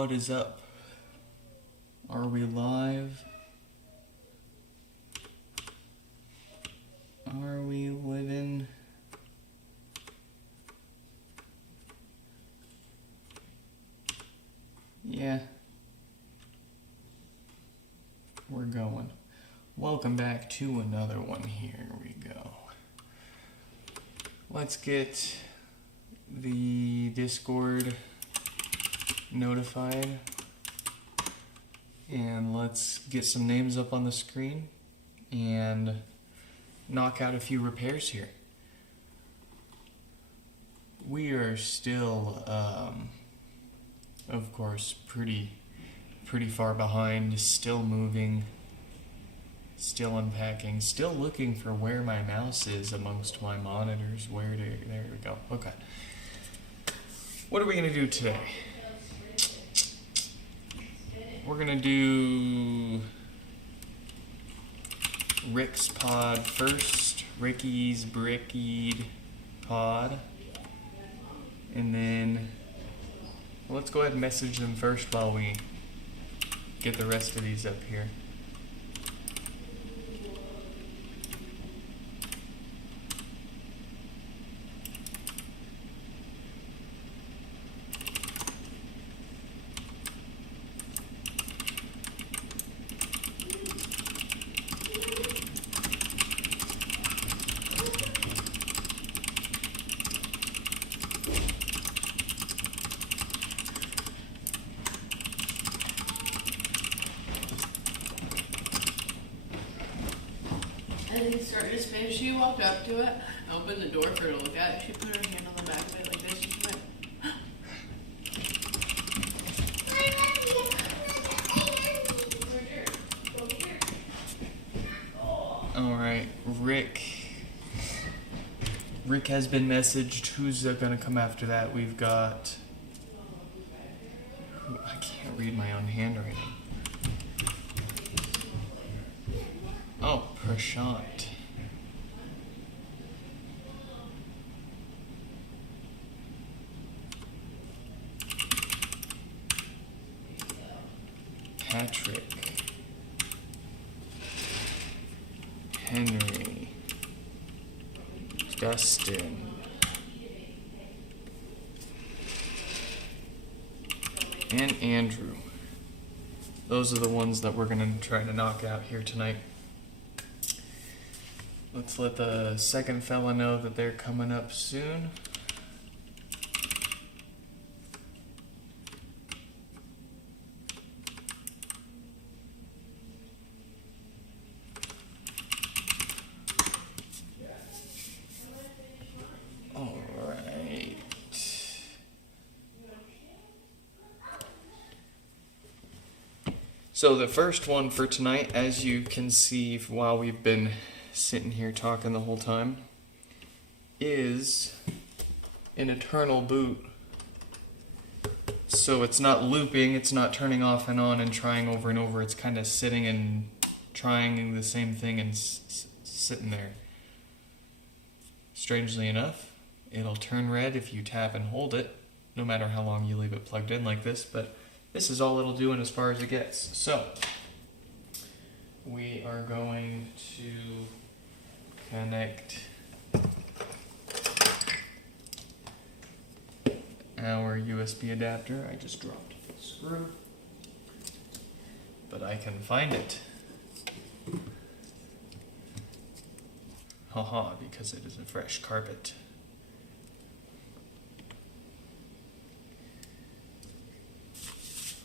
What is up? Are we live? Are we living? Yeah. We're going. Welcome back to another one. Here we go. Let's get the Discord notified. And let's get some names up on the screen and knock out a few repairs here. We are still, of course, pretty far behind, still moving, still unpacking, still looking for where my mouse is amongst my monitors. There we go. Okay. What are we going to do today? We're going to do Rick's pod first, Ricky's Brickied pod, and then let's go ahead and message them first while we get the rest of these up here. She walked up to it, opened the door for her to look at it. She put her hand on the back of it like this. She went, Alright, Rick has been messaged. Who's gonna come after that? We've got... I can't read my own handwriting. Oh, Prashant. Patrick, Henry, Dustin, and Andrew. Those are the ones that we're going to try to knock out here tonight. Let's let the second fella know that they're coming up soon. So the first one for tonight, as you can see while we've been sitting here talking the whole time, is an eternal boot. So it's not looping, it's not turning off and on and trying over and over. It's kind of sitting and trying the same thing and sitting there. Strangely enough, it'll turn red if you tap and hold it, no matter how long you leave it plugged in like this, but this is all it'll do and as far as it gets. So, we are going to connect our USB adapter. I just dropped the screw, but I can find it. Haha, because it is a fresh carpet.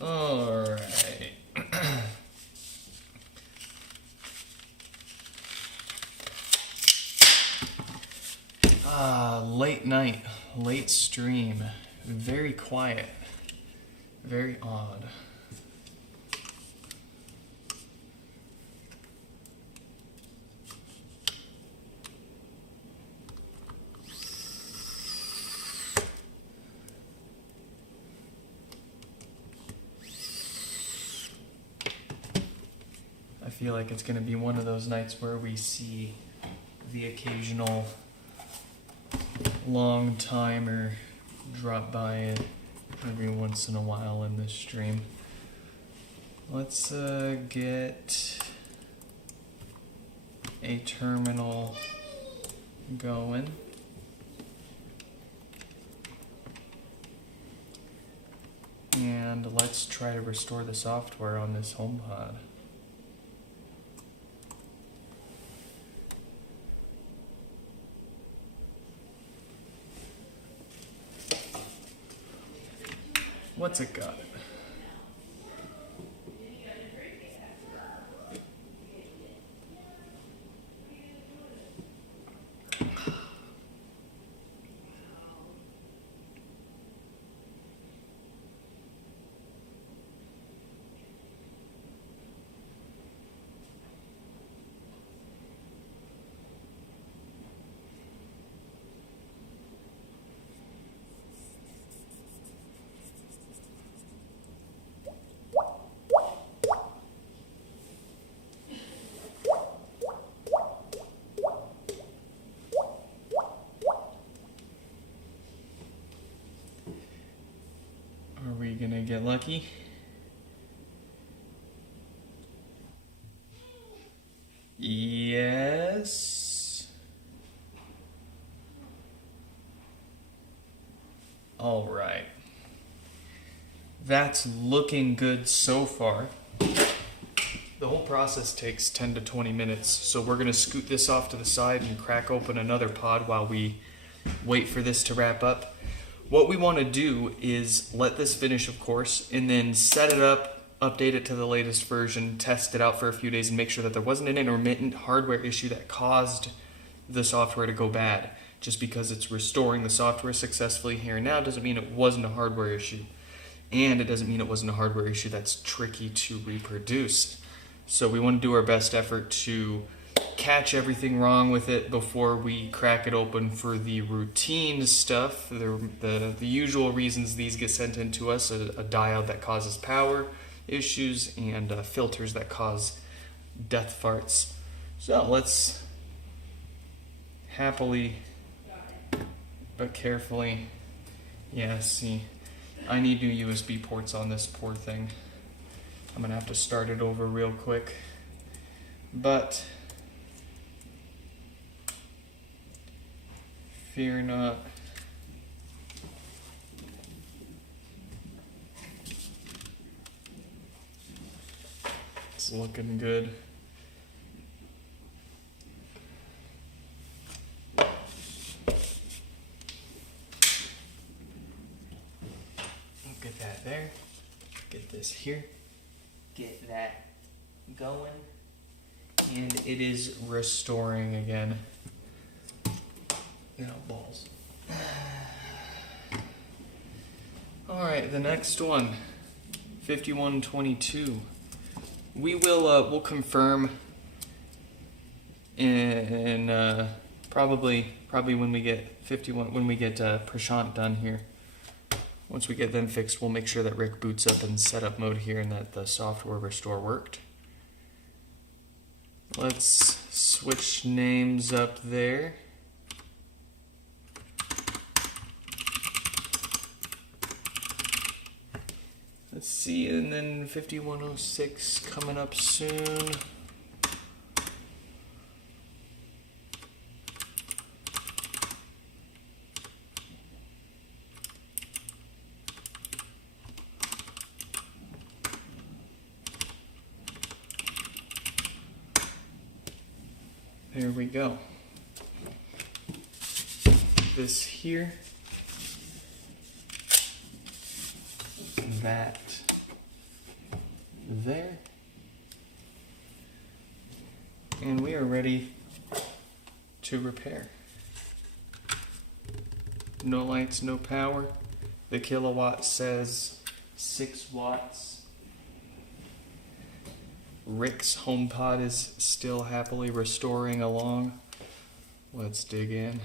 Alright. Late night, late stream. Very quiet. Very odd. I feel like it's going to be one of those nights where we see the occasional long timer drop by it every once in a while in this stream. Let's get a terminal going. And let's try to restore the software on this HomePod. What's it got? Are we gonna get lucky? Yes. All right. That's looking good so far. The whole process takes 10 to 20 minutes, so we're gonna scoot this off to the side and crack open another pod while we wait for this to wrap up. What we want to do is let this finish, of course, and then set it up, update it to the latest version, test it out for a few days, and make sure that there wasn't an intermittent hardware issue that caused the software to go bad. Just because it's restoring the software successfully here and now doesn't mean it wasn't a hardware issue. And it doesn't mean it wasn't a hardware issue that's tricky to reproduce. So we want to do our best effort to catch everything wrong with it before we crack it open for the routine stuff, the usual reasons these get sent in to us, a diode that causes power issues and filters that cause death farts. So let's happily but carefully, yeah, see, I need new USB ports on this poor thing. I'm gonna have to start it over real quick, but fear not. It's looking good. Get that there. Get this here. Get that going. And it is restoring again. Now balls. Alright, the next one. 5122. We will we'll confirm in probably when we get 51 when we get Prashant done here. Once we get them fixed, we'll make sure that Rick boots up in setup mode here and that the software restore worked. Let's switch names up there. Let's see, and then 5106 coming up soon. There we go. This here. That there. And we are ready to repair. No lights, no power. The kilowatt says 6 watts. Rick's HomePod is still happily restoring along. Let's dig in.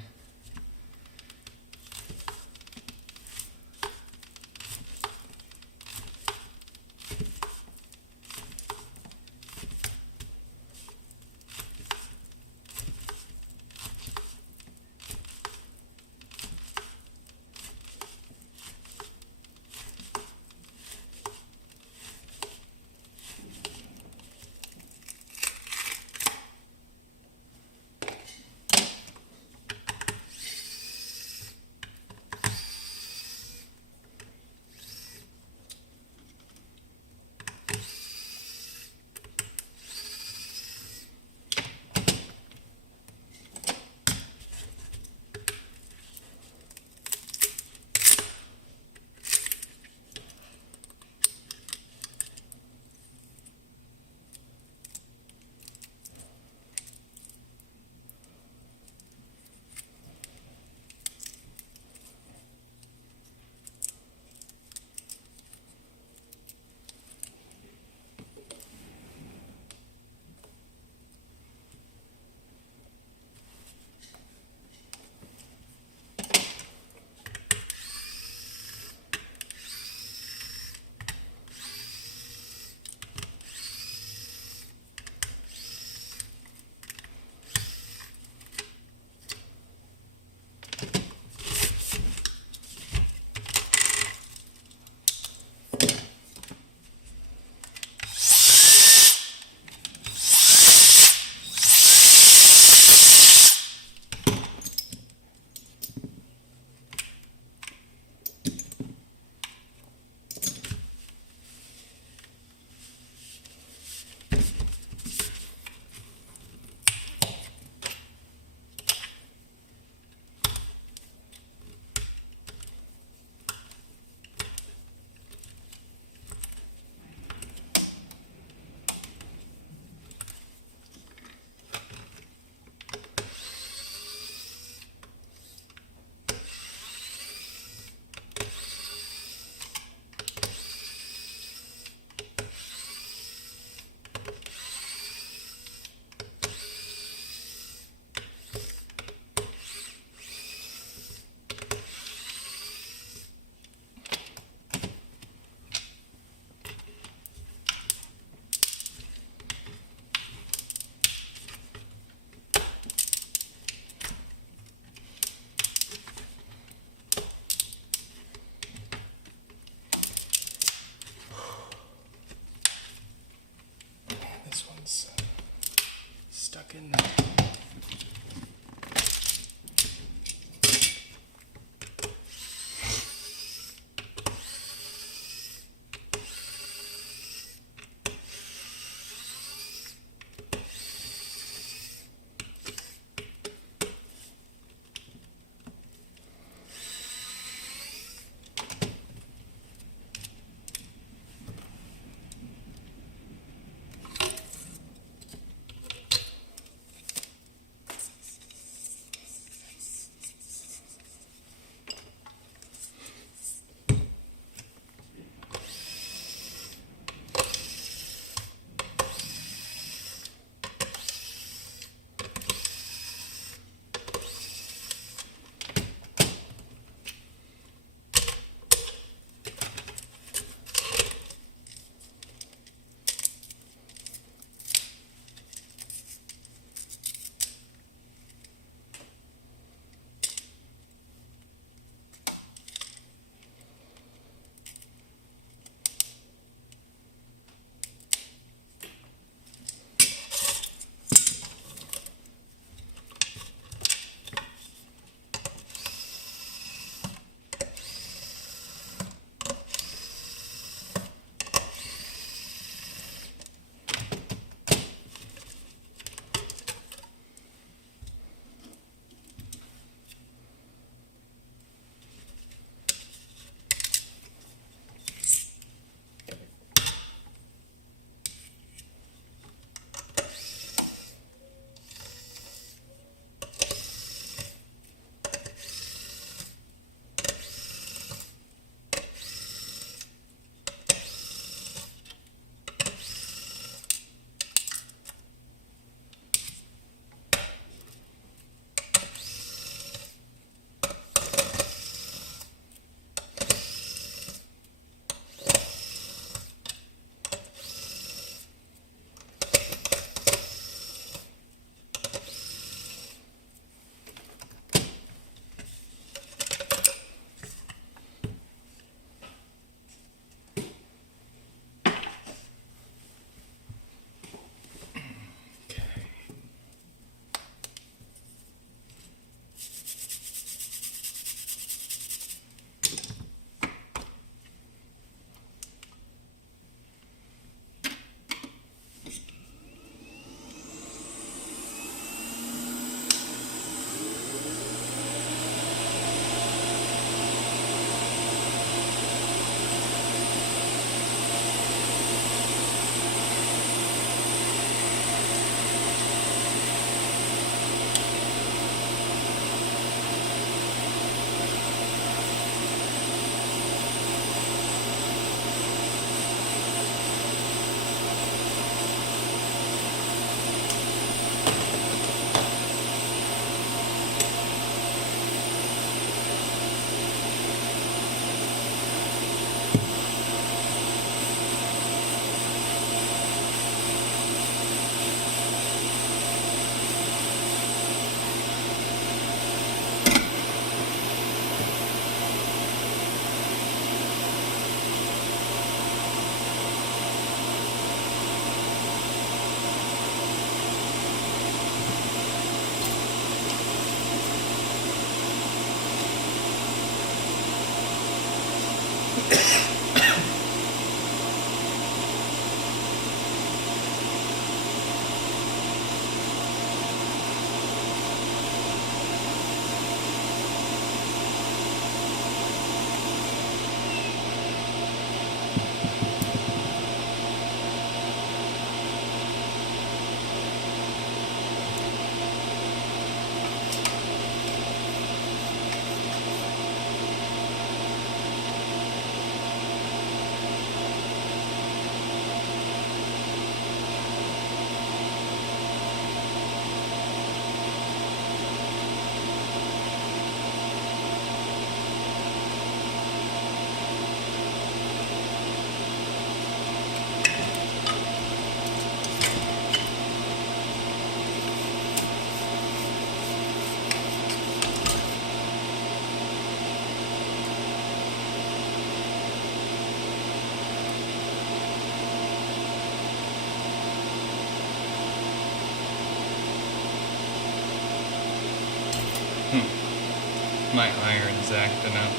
My iron's acting up.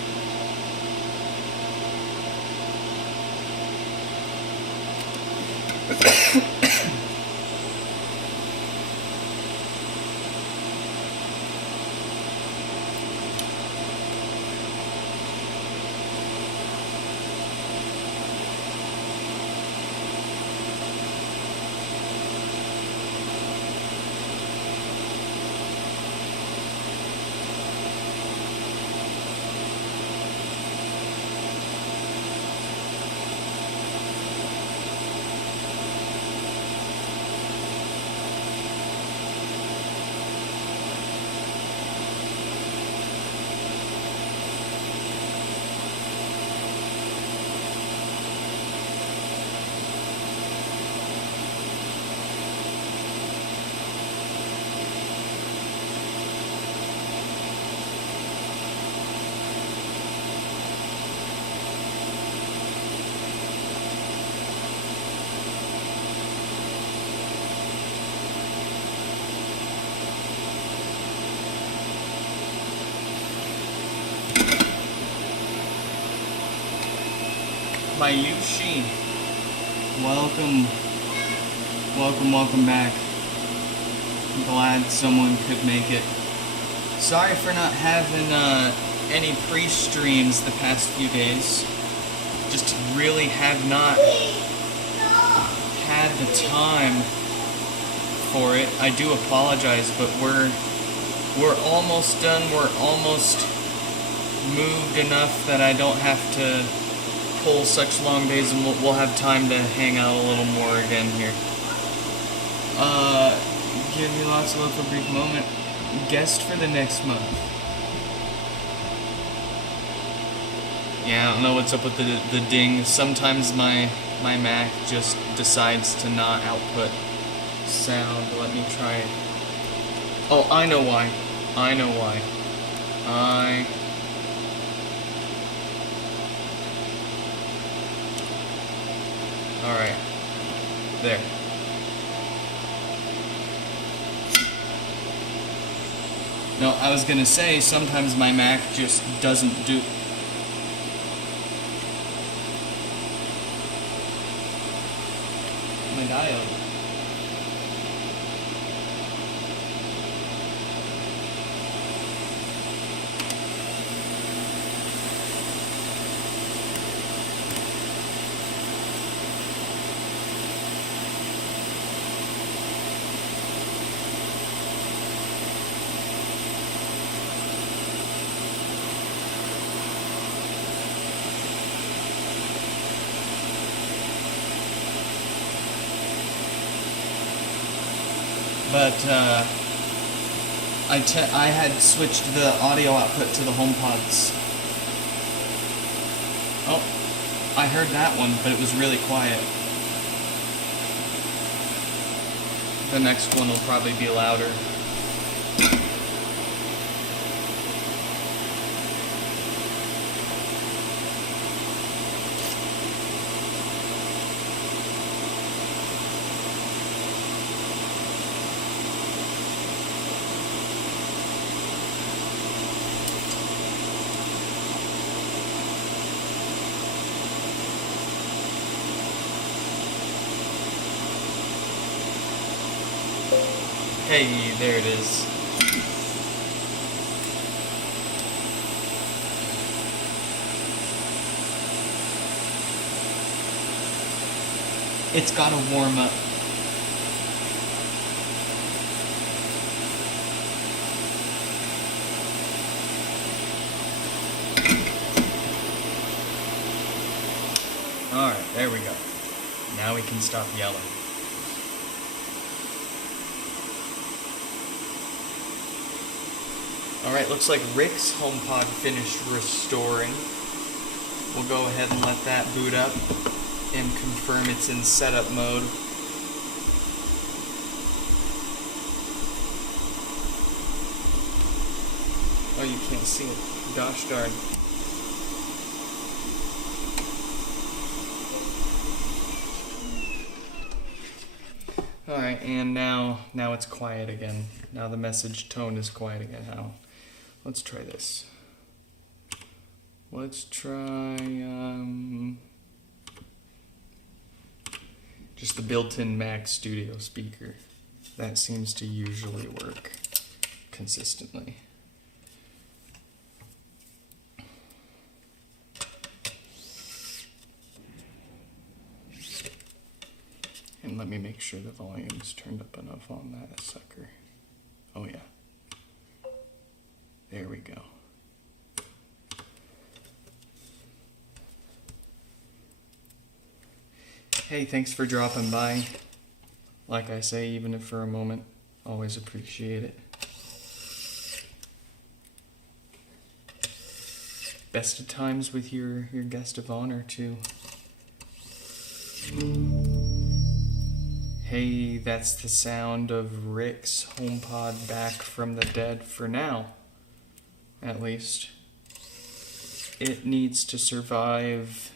By Yushi. Welcome back. I'm glad someone could make it. Sorry for not having any pre-streams the past few days. Just really have not had the time for it. I do apologize, but we're almost done. We're almost moved enough that I don't have to pull such long days, and we'll have time to hang out a little more again here. Give you lots of love for a brief moment. Guest for the next month. Yeah, I don't know what's up with the ding. Sometimes my Mac just decides to not output sound. Let me try it. Oh, I know why. Alright. There. No, I was gonna say, sometimes my Mac just doesn't do... My diode. But I had switched the audio output to the HomePods. Oh, I heard that one, but it was really quiet. The next one will probably be louder. Hey, there it is. It's gotta warm up. Alright, there we go. Now we can stop yelling. Alright, looks like Rick's HomePod finished restoring. We'll go ahead and let that boot up and confirm it's in setup mode. Oh, you can't see it. Gosh darn. Alright, and now it's quiet again. Now the message tone is quiet again. Let's try this. Let's try just the built-in Mac Studio speaker. That seems to usually work consistently. And let me make sure the volume's turned up enough on that sucker. Oh yeah. There we go. Hey, thanks for dropping by. Like I say, even if for a moment, always appreciate it. Best of times with your guest of honor, too. Hey, that's the sound of Rick's HomePod back from the dead for now, at least. It needs to survive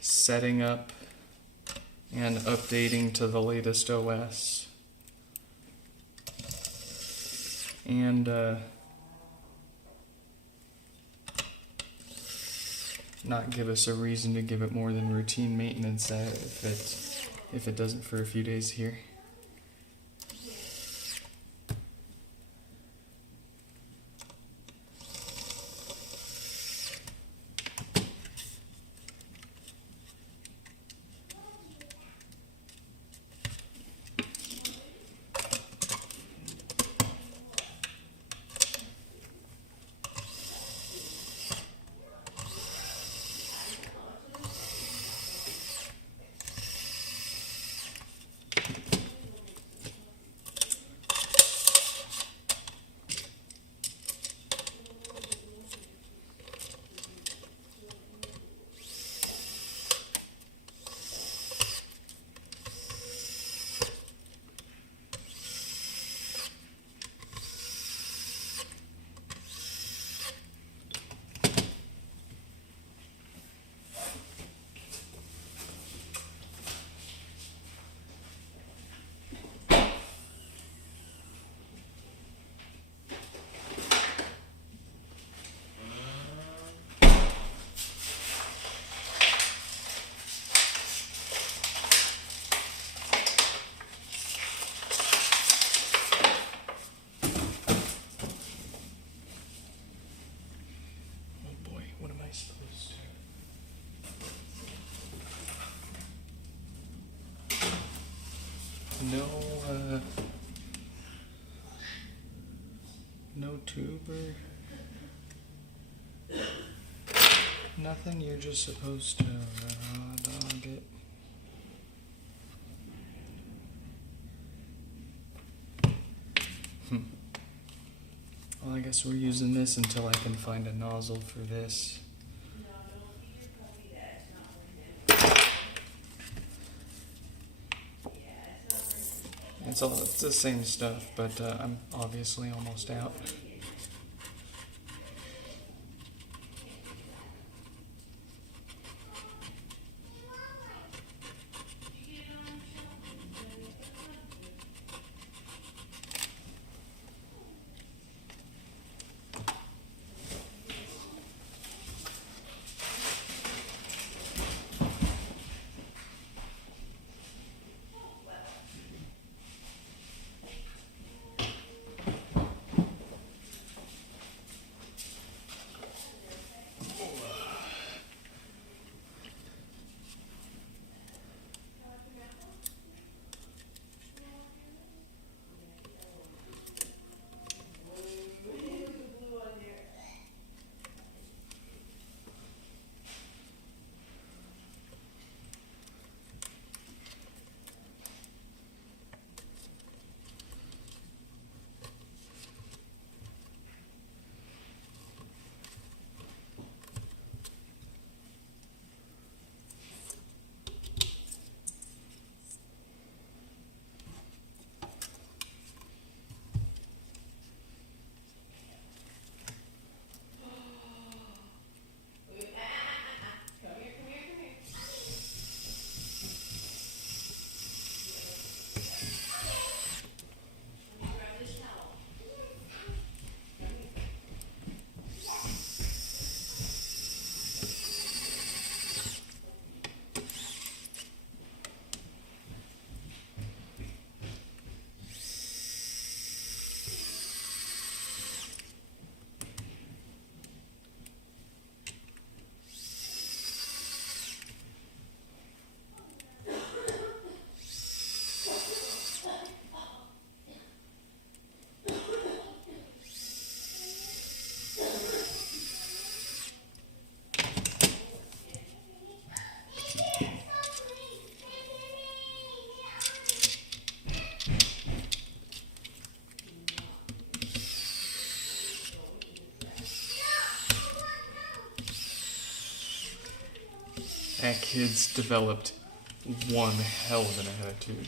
setting up and updating to the latest OS. And not give us a reason to give it more than routine maintenance if it doesn't for a few days here. No tuber. Nothing, you're just supposed to raw dog it. Well, I guess we're using this until I can find a nozzle for this. It's the same stuff, but I'm obviously almost out. That kid's developed one hell of an attitude.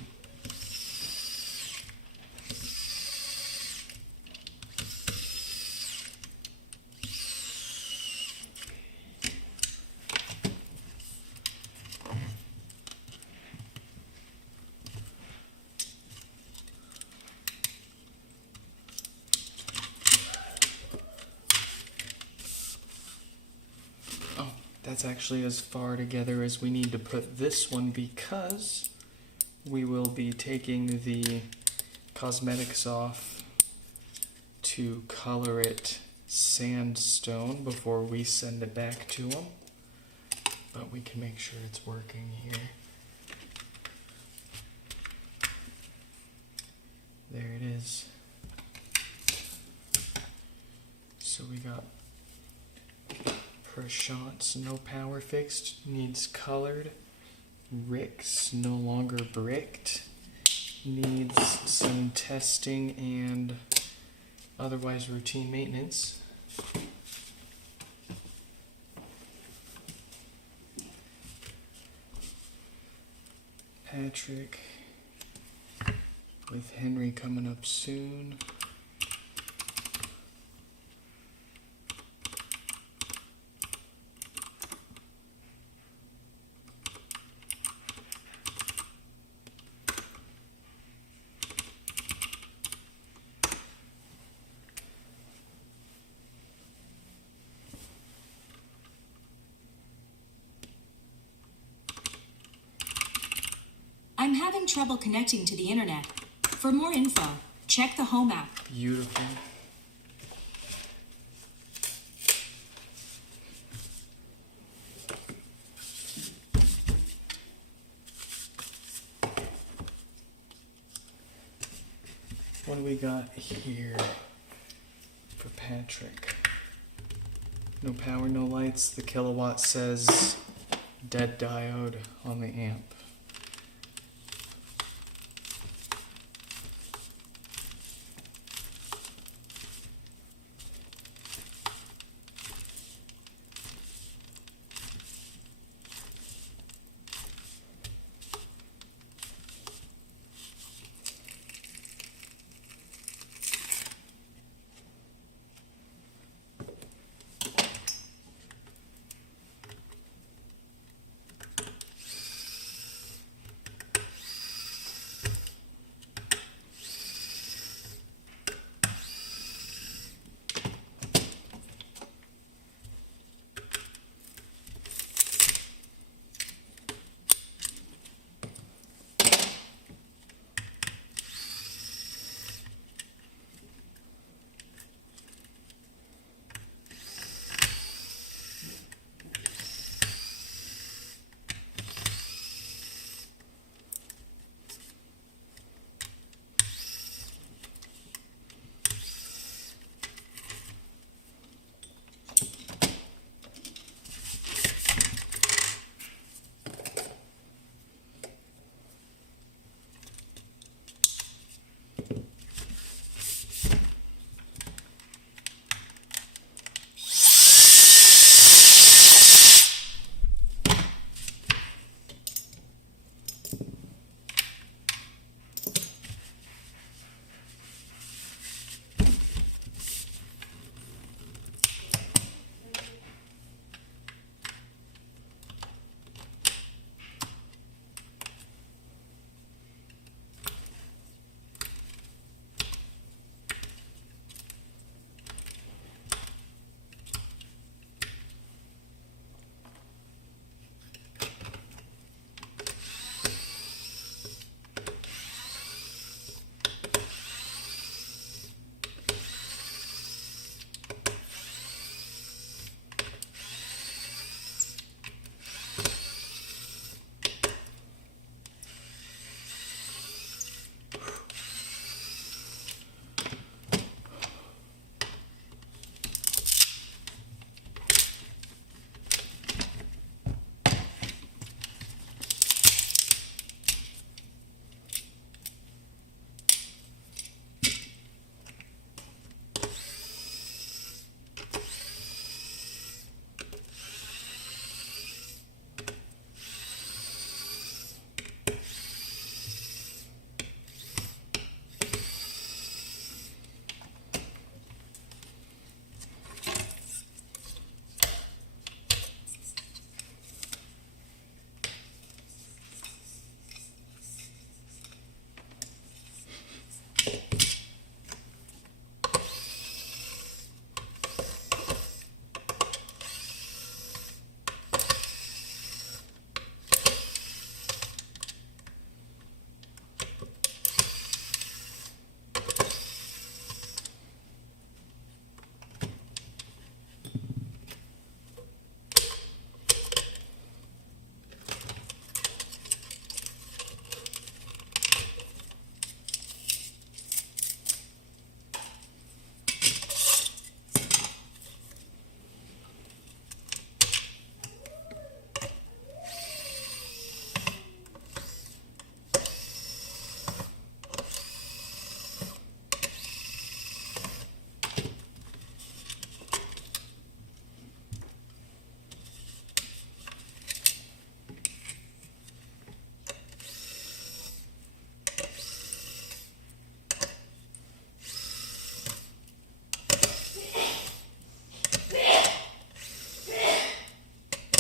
That's actually as far together as we need to put this one because we will be taking the cosmetics off to color it sandstone before we send it back to them. But we can make sure it's working here. There it is. So we got Prashant's no power fixed, needs colored. Rick's no longer bricked, needs some testing and otherwise routine maintenance. Patrick, with Henry coming up soon. I'm having trouble connecting to the internet. For more info, check the Home app. Beautiful. What do we got here for Patrick? No power, no lights. The kilowatt says dead diode on the amp.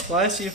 Bless you.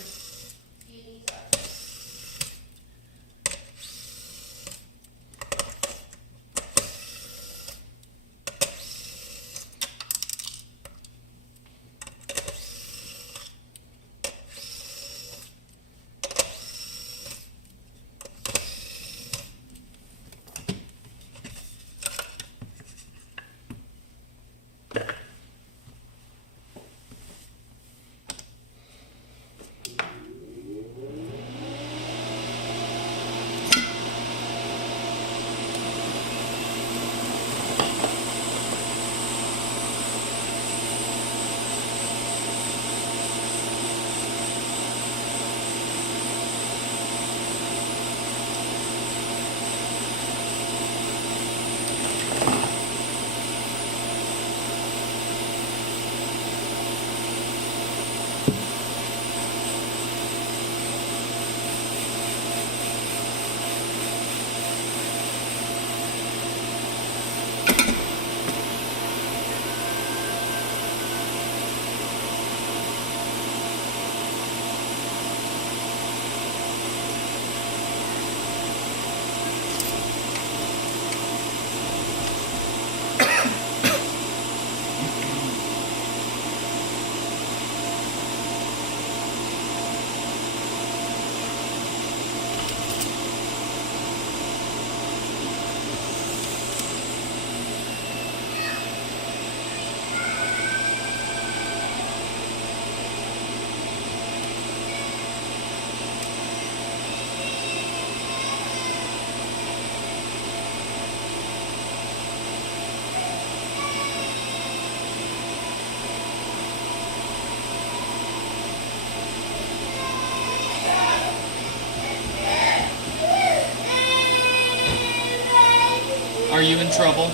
Are you in trouble?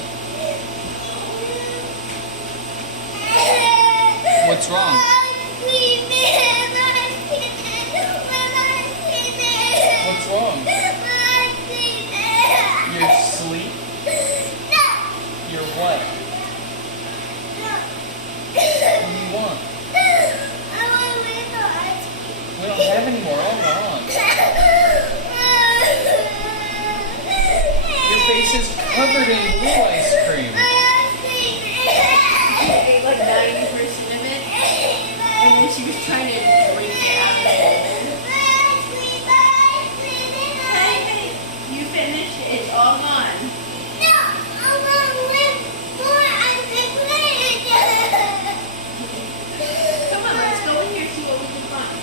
What's wrong? What's wrong? You're asleep? You're what? What do you want? We don't have any more. Hold on. Your face is covered in blue ice cream. She ate like 90% of it, and then she was trying to drink it out of it. Hey, you finished it. It's all gone. Come on, let's go in here and see what we can find.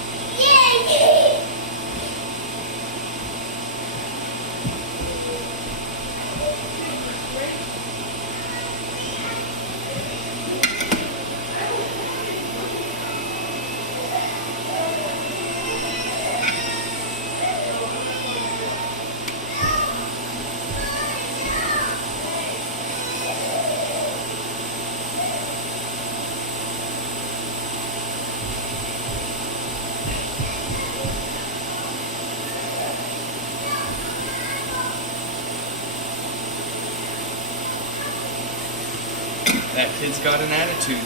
That kid's got an attitude.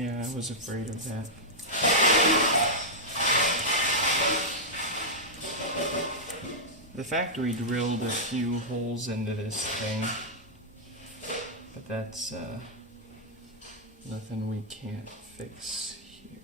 Yeah, I was afraid of that. The factory drilled a few holes into this thing, but that's nothing we can't fix here.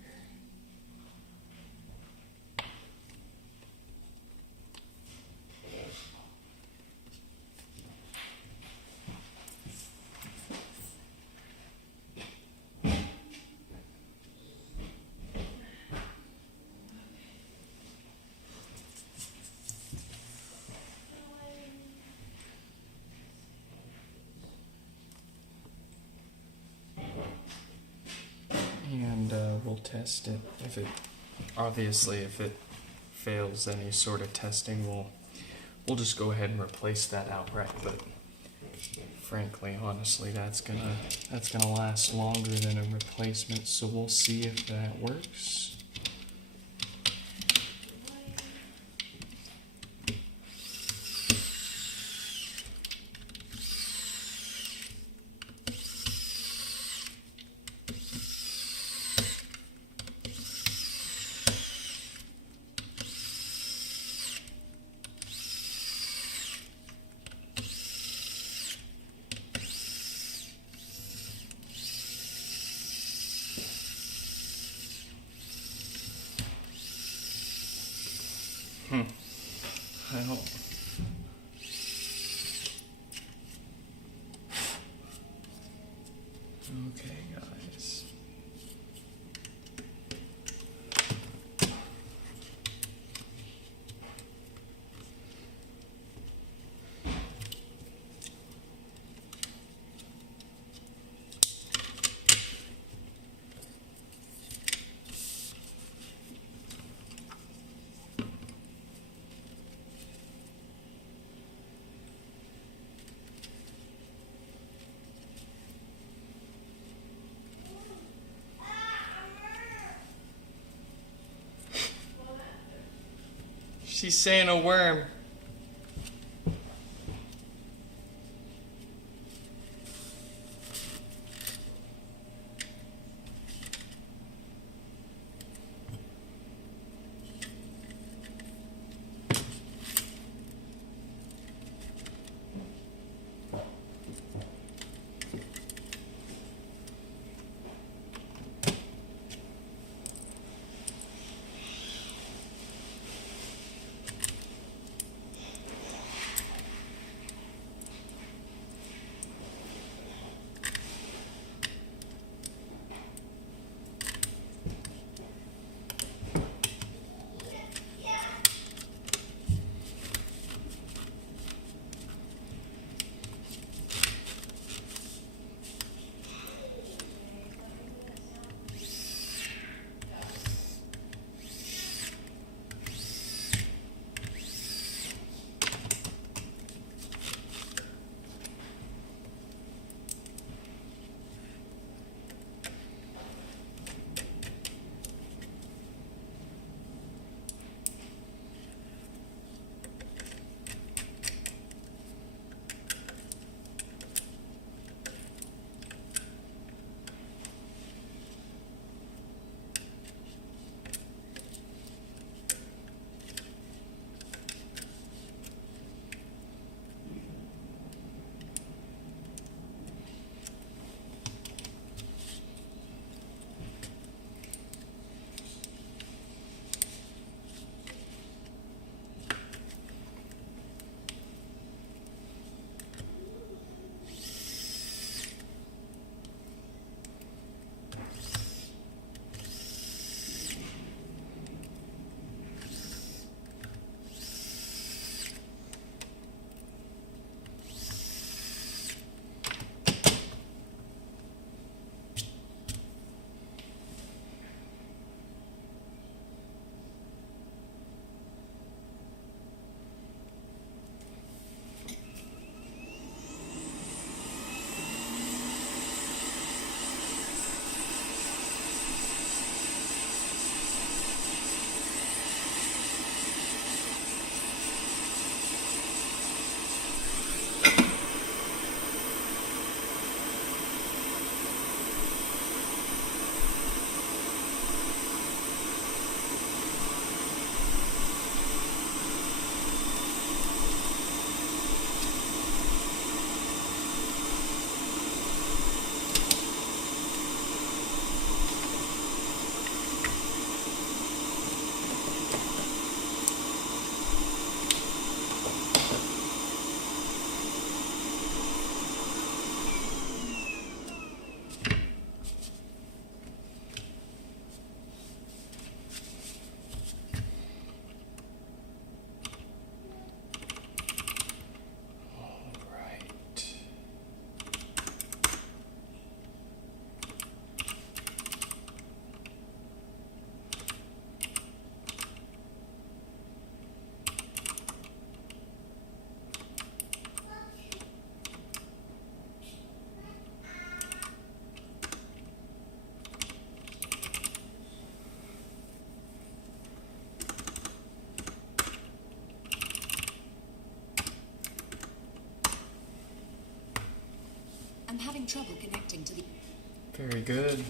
And we'll test it. If it fails any sort of testing, we'll just go ahead and replace that outright. But frankly, honestly, that's gonna last longer than a replacement. So we'll see if that works. I don't. Okay, guys. She's saying a worm. I'm having trouble connecting to the... Very good.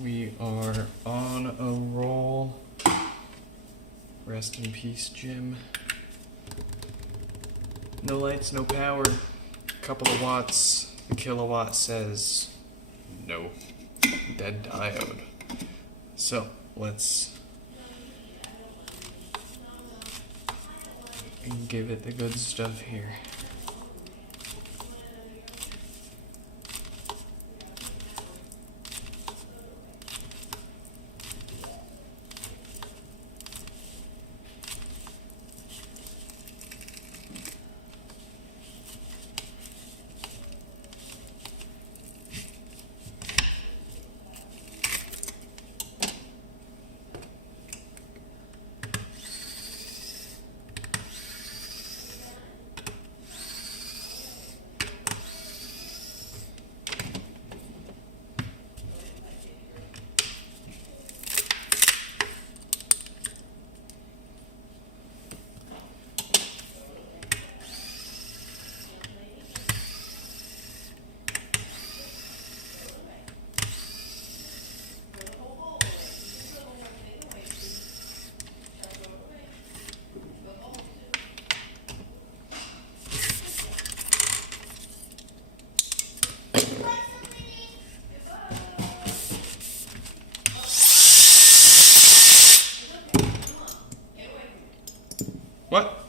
We are on a roll. Rest in peace, Jim. No lights, no power. Couple of watts. The kilowatt says no. Dead diode. So, let's give it the good stuff here. What?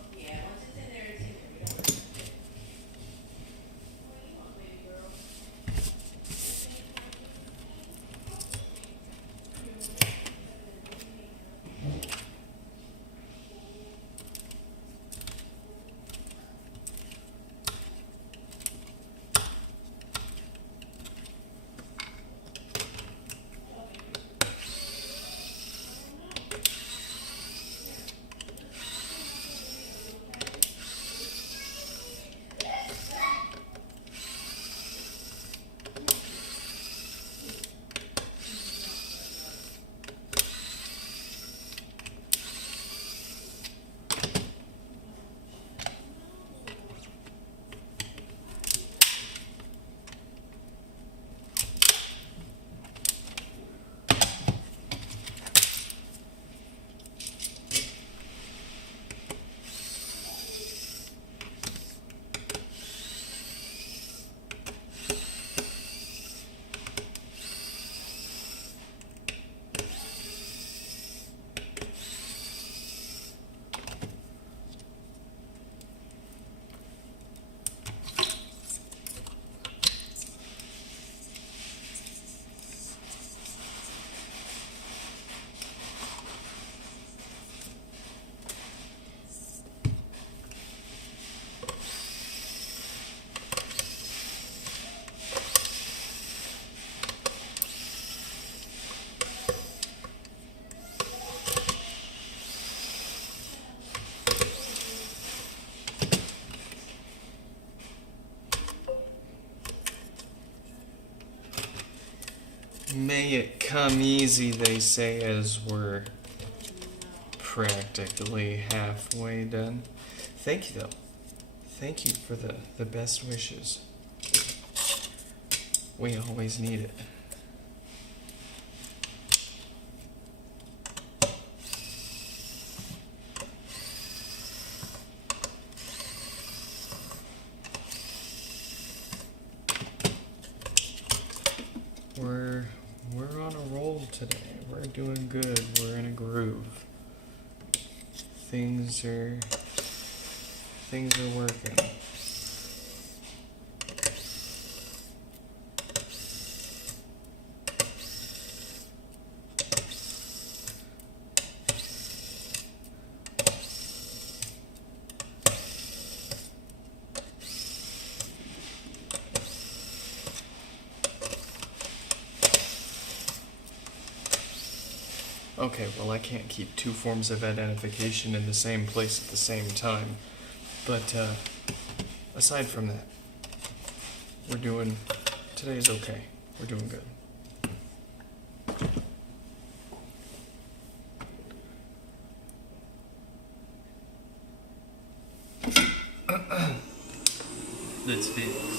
May it come easy, they say, as we're practically halfway done. Thank you, though. Thank you for the best wishes. We always need it. We're on a roll today. We're doing good. We're in a groove. Things are working. Okay, well, I can't keep two forms of identification in the same place at the same time. But, aside from that, today's okay. We're doing good. that's fixed.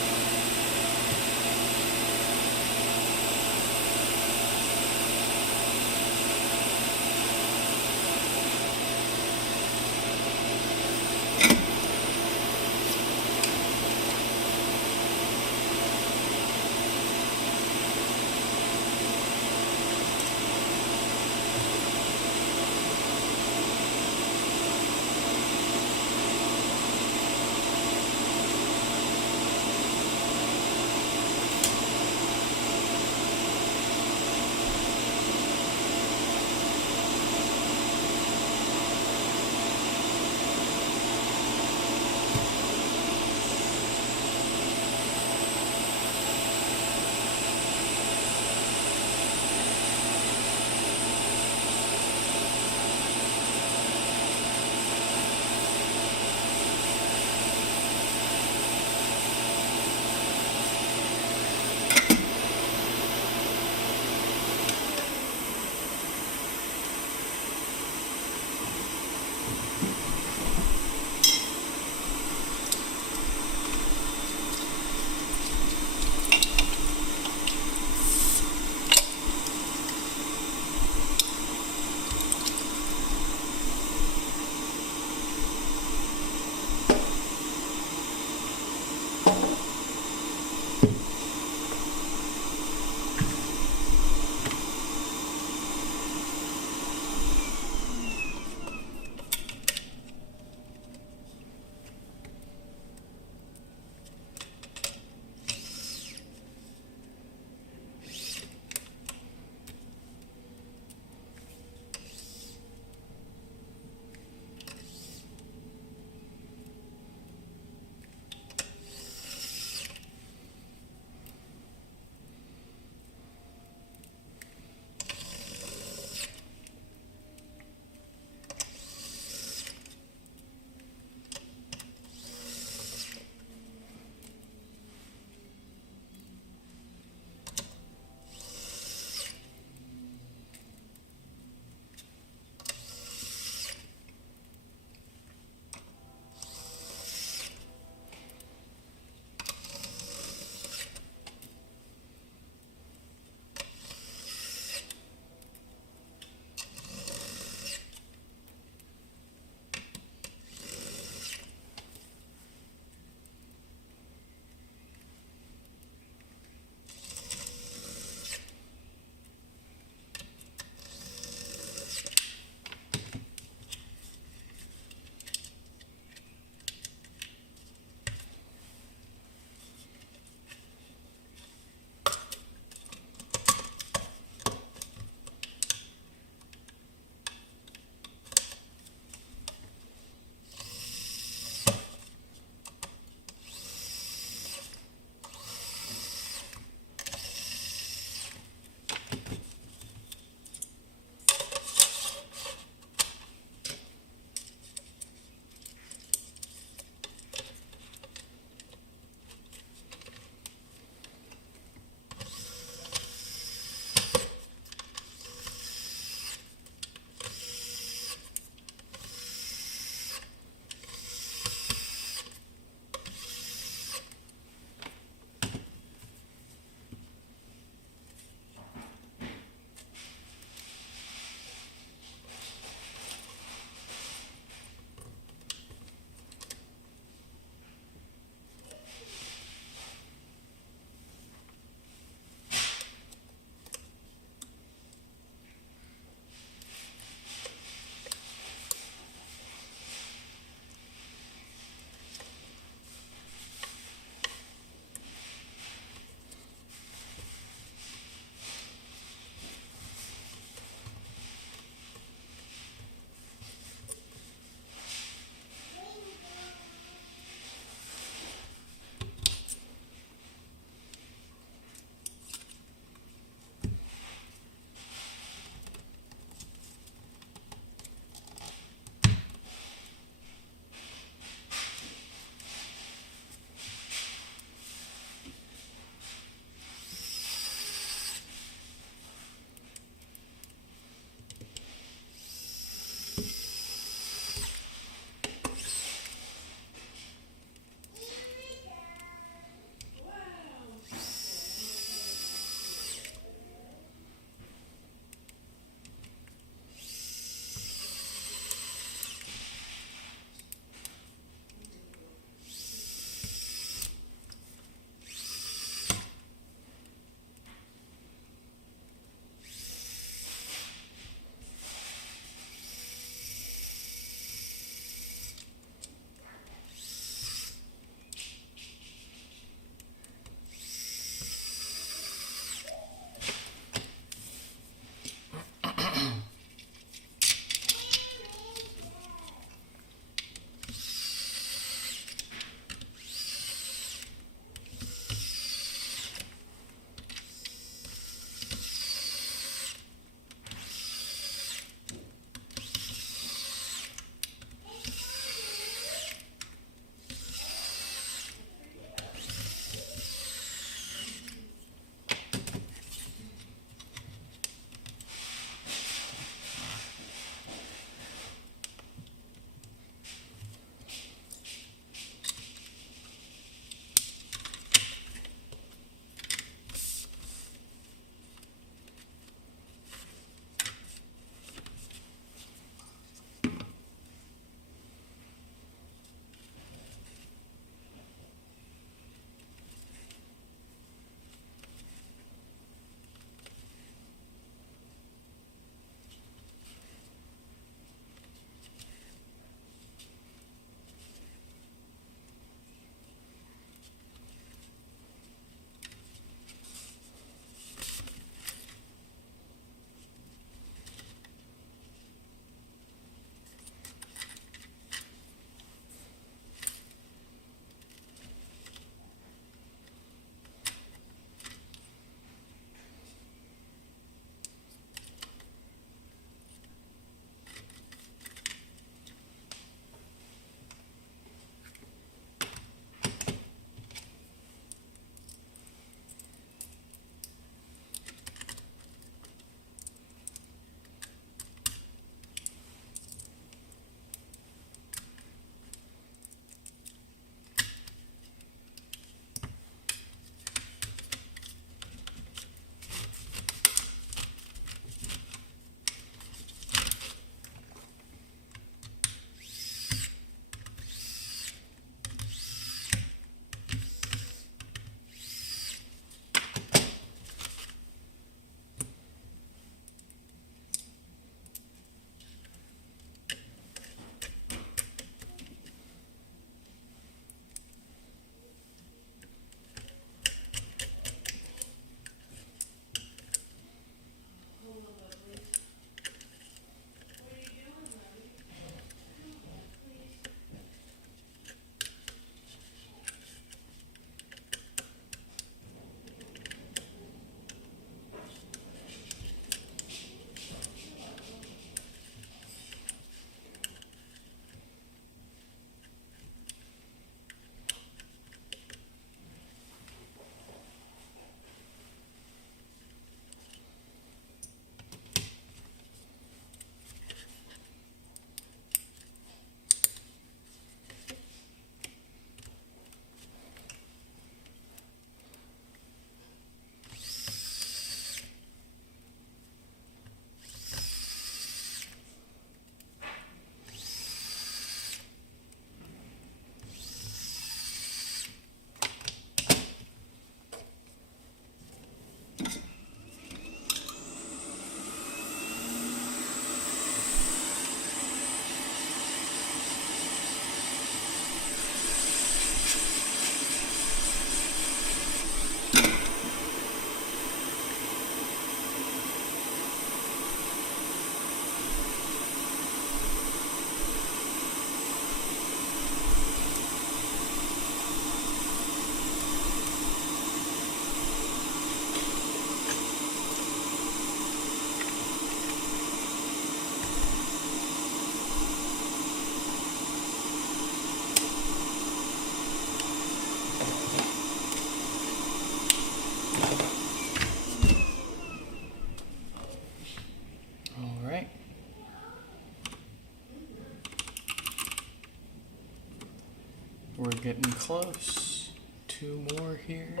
We're getting close. 2 more here.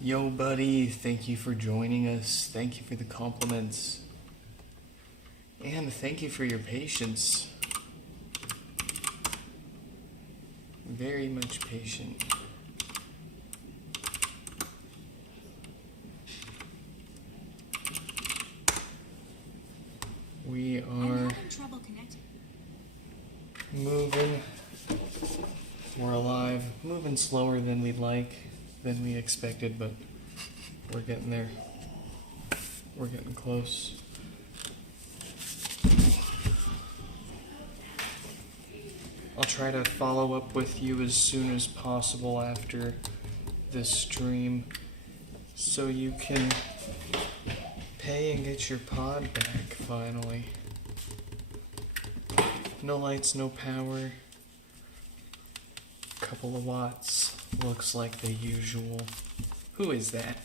Yo, buddy, thank you for joining us. Thank you for the compliments. And thank you for your patience. Very much patient. We I'm are having trouble connecting. moving. We're alive. Moving slower than we'd like, than we expected, but we're getting there. We're getting close. I'll try to follow up with you as soon as possible after this stream so you can pay and get your pod back finally. No lights, no power. Couple of watts. Looks like the usual. Who is that?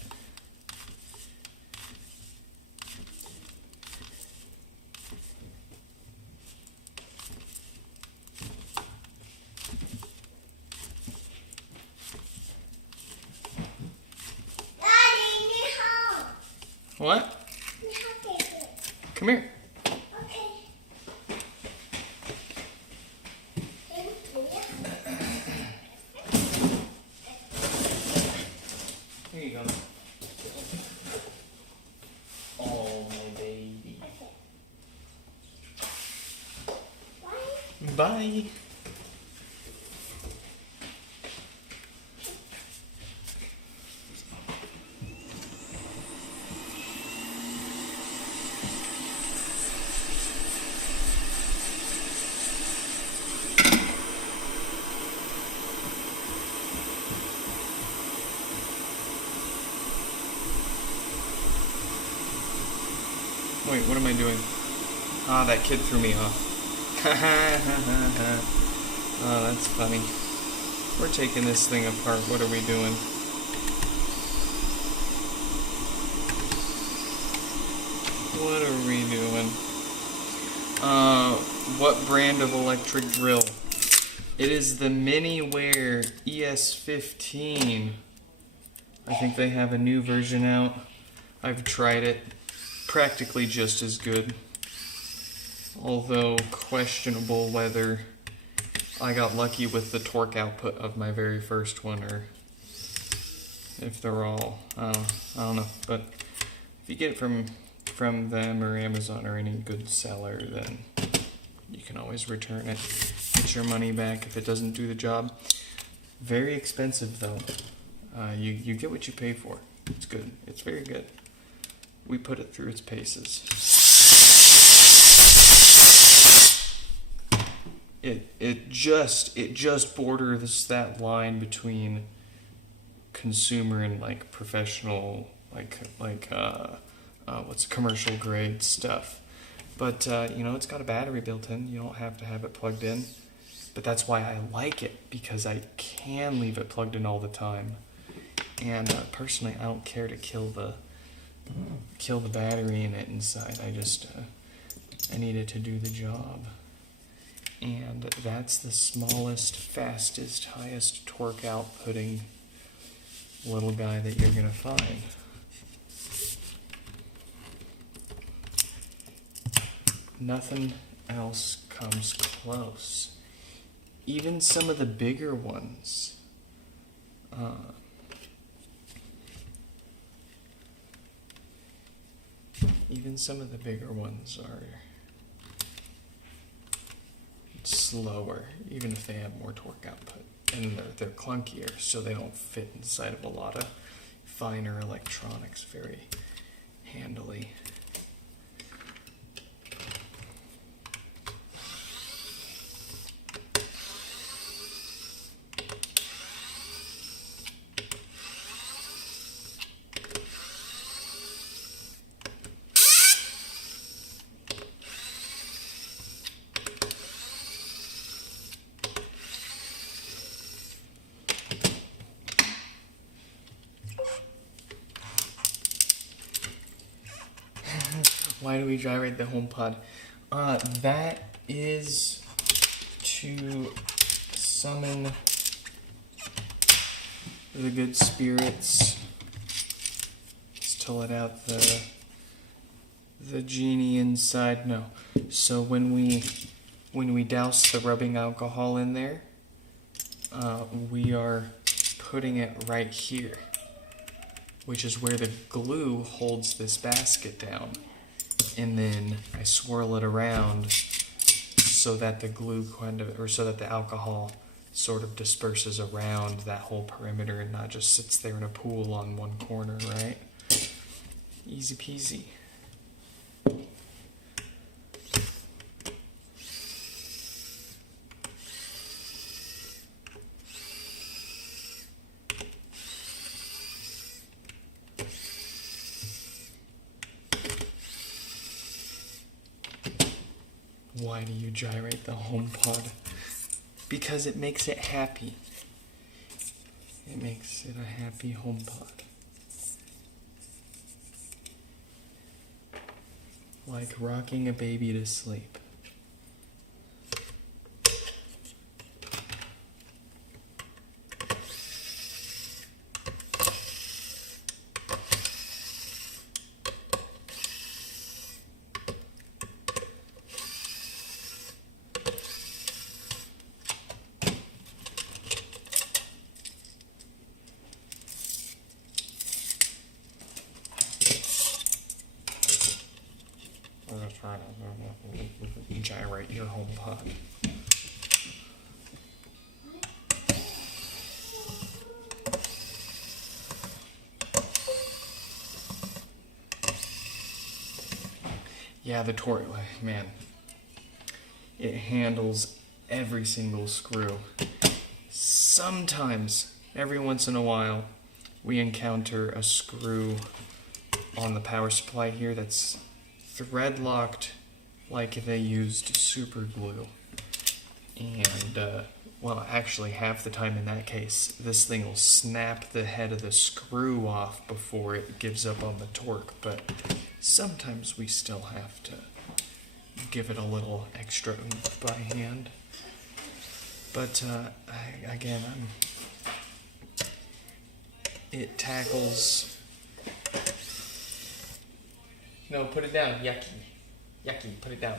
What? Come here. Here you go. Oh, my baby. Bye. Wait, what am I doing? Ah, that kid threw me off. Oh, that's funny. We're taking this thing apart. What are we doing? What are we doing? What brand of electric drill? It is the MiniWare ES15. I think they have a new version out. I've tried it. Practically just as good. Although questionable whether I got lucky with the torque output of my very first one or if they're all, I don't know. But if you get it from them or Amazon or any good seller, then you can always return it. Get your money back if it doesn't do the job. Very expensive though. You get what you pay for. It's good. It's very good. We put it through its paces. It just borders that line between consumer and like professional, what's commercial grade stuff. But it's got a battery built in. You don't have to have it plugged in. But that's why I like it, because I can leave it plugged in all the time. And personally, I don't care to kill the battery in it inside. I need it to do the job. And that's the smallest, fastest, highest torque outputting little guy that you're gonna find. Nothing else comes close. Even some of the bigger ones. Even some of the bigger ones are slower, even if they have more torque output. And they're clunkier, so they don't fit inside of a lot of finer electronics very handily. Why do we gyrate the HomePod? That is to summon the good spirits, is to let out the genie inside. No. So when we douse the rubbing alcohol in there, we are putting it right here, which is where the glue holds this basket down. And then I swirl it around so that the glue so that the alcohol sort of disperses around that whole perimeter and not just sits there in a pool on one corner, right? Easy peasy. Why do you gyrate the HomePod? Because it makes it happy. It makes it a happy HomePod. Like rocking a baby to sleep. Gyrate your HomePod. Yeah, the torque, man, it handles every single screw. Sometimes, every once in a while, we encounter a screw on the power supply here that's thread locked like they used super glue. And, well, actually half the time in that case, this thing will snap the head of the screw off before it gives up on the torque, but sometimes we still have to give it a little extra oomph by hand. But, it tackles... No, put it down, yucky. Yucky, put it down.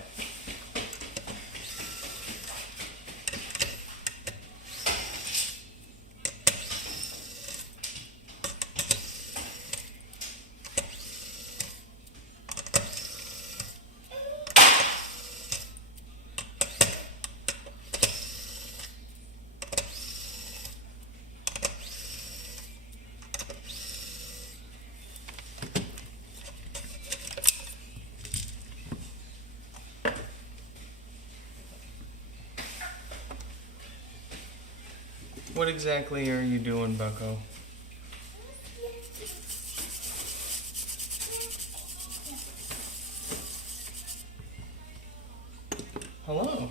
What exactly are you doing, Bucko? Hello.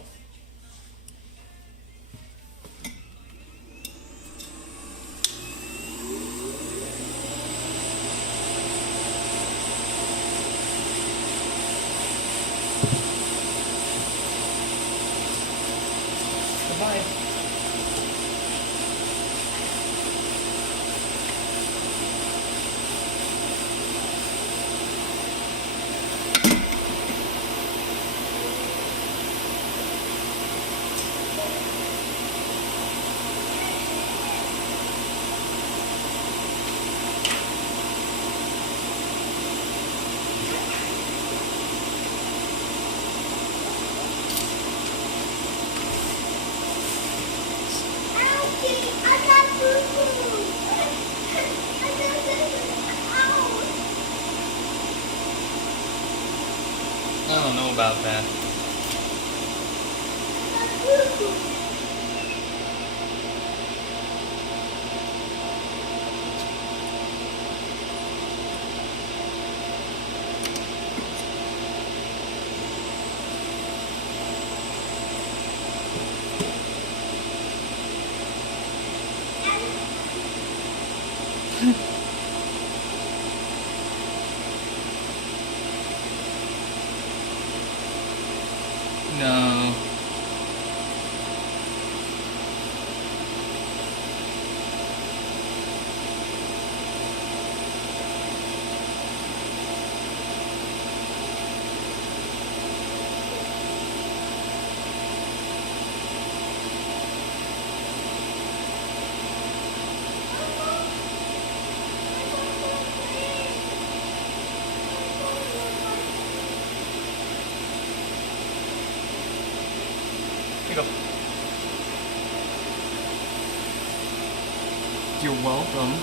Goodbye. I don't know about that. No. Here you go. You're welcome.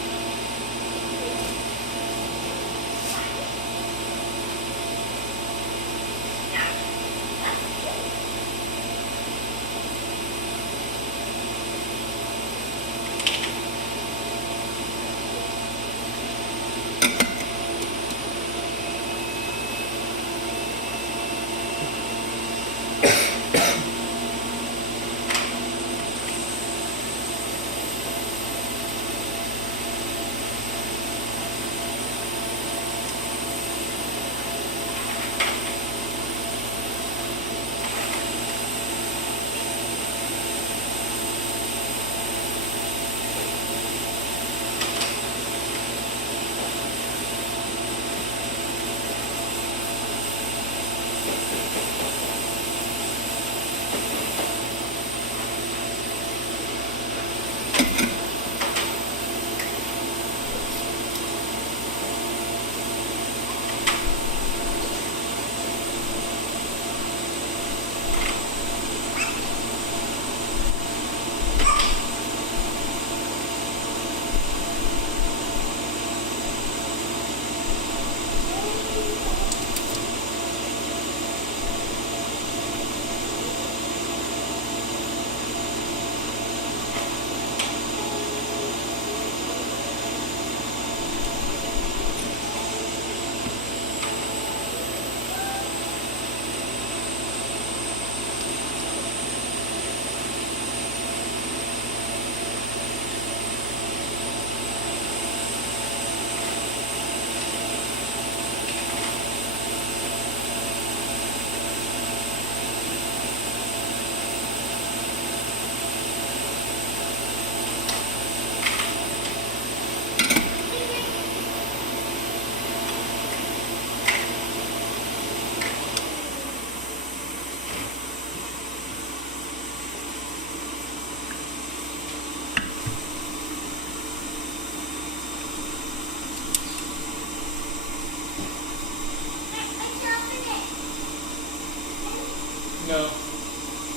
No,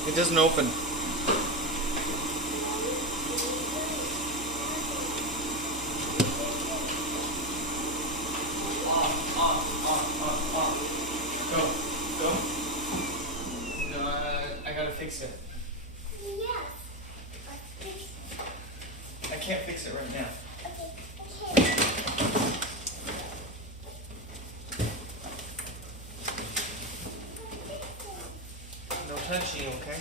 it doesn't open. Go, go. No, I gotta fix it. Yes. Let's fix it. I can't fix it right now. Okay. No touching, okay?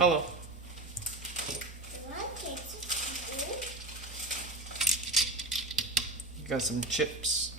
Hello. You got some chips.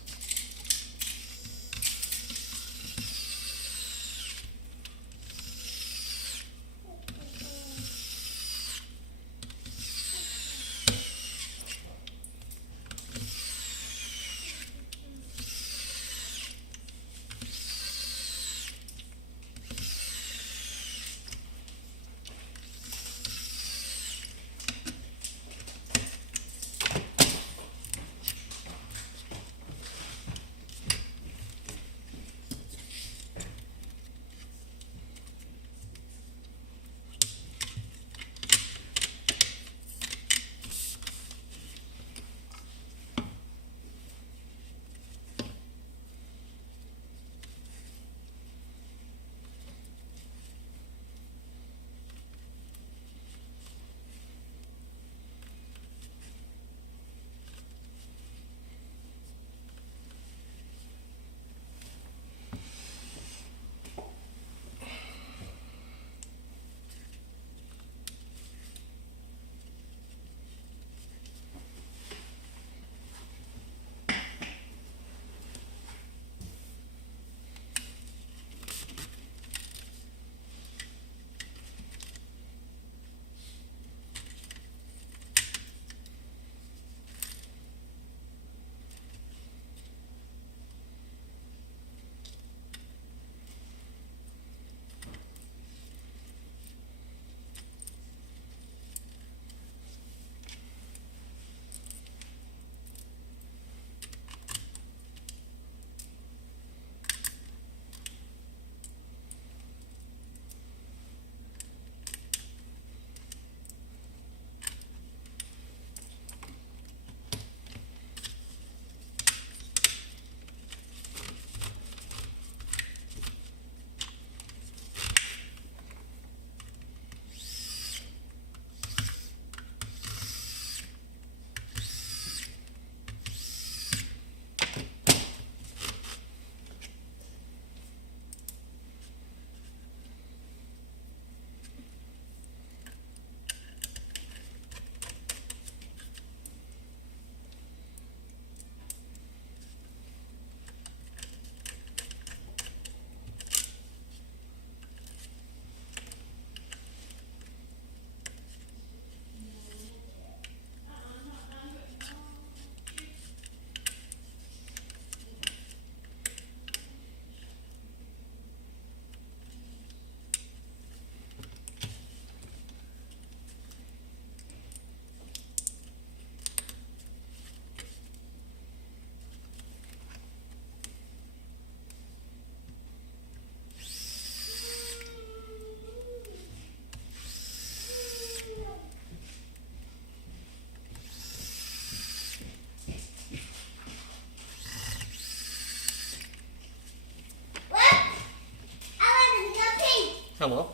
Hello.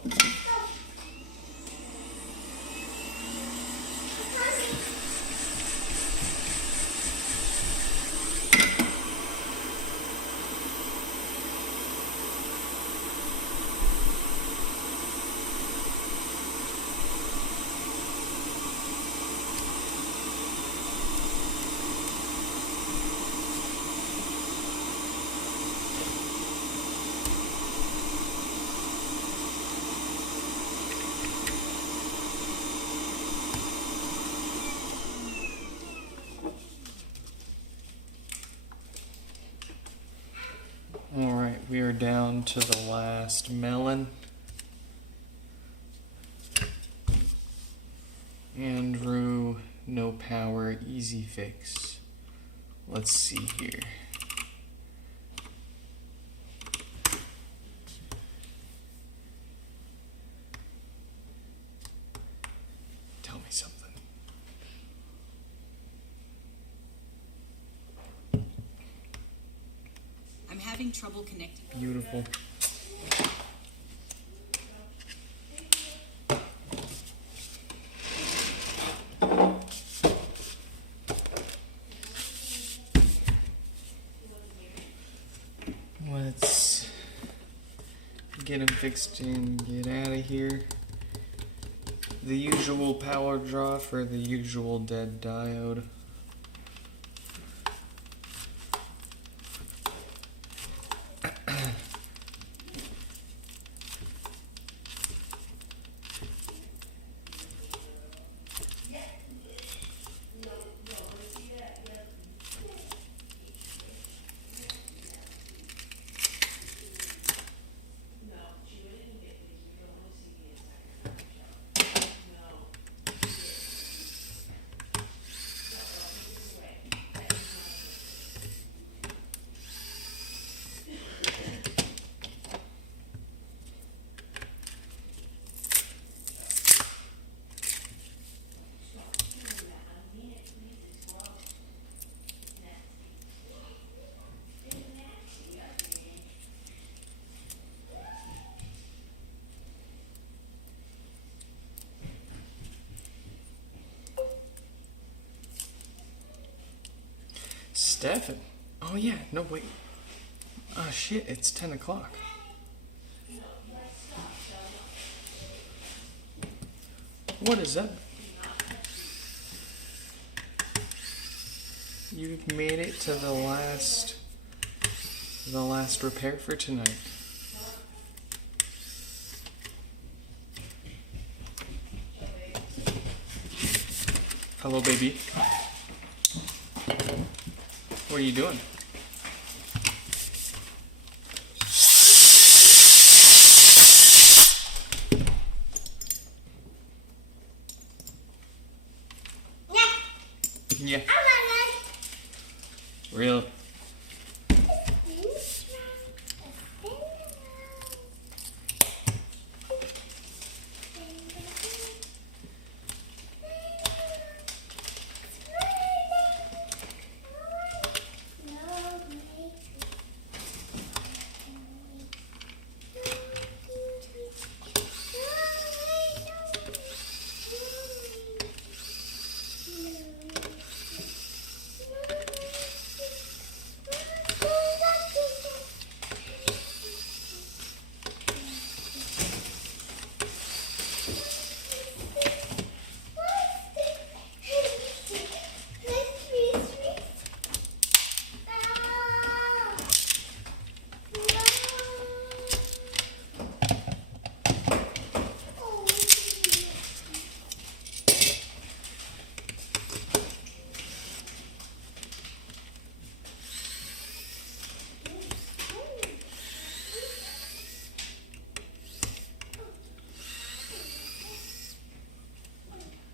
Alright, we are down to the last melon. Andrew, no power, easy fix. Let's see here. Tell me something. I'm having trouble connecting. Beautiful. Let's get him fixed and get out of here. The usual power draw for the usual dead diode. Stefan. Oh yeah, no wait. Oh shit, it's 10 o'clock. What is that? You've made it to the last repair for tonight. Hello, baby. What are you doing? Yeah. Real.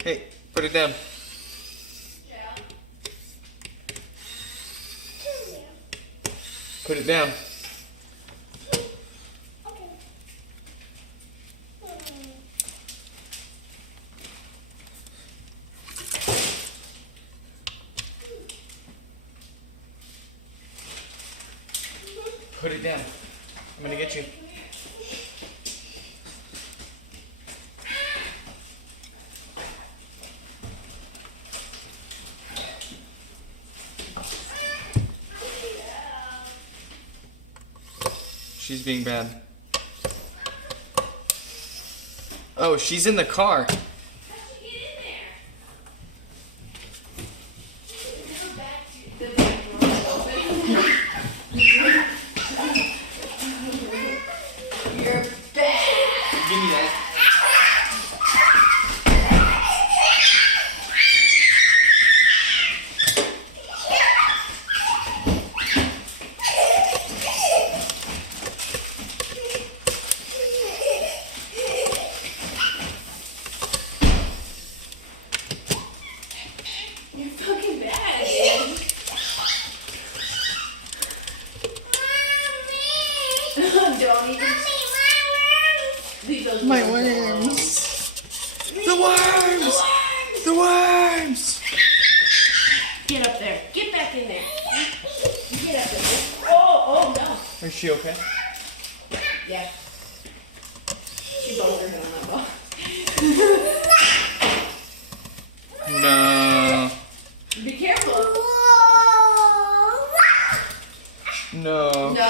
Hey, put it down. Put it down. Put it down. I'm gonna get you. She's being bad. Oh, she's in the car. You're bad. Give me that. You're fucking bad, dude. Don't even. Leave those My worms worms. The worms. The worms. Get up there. Get back in there. Get up there. Oh no. Is she okay? Yeah. She boned her head on that ball. No. Be careful. No. No.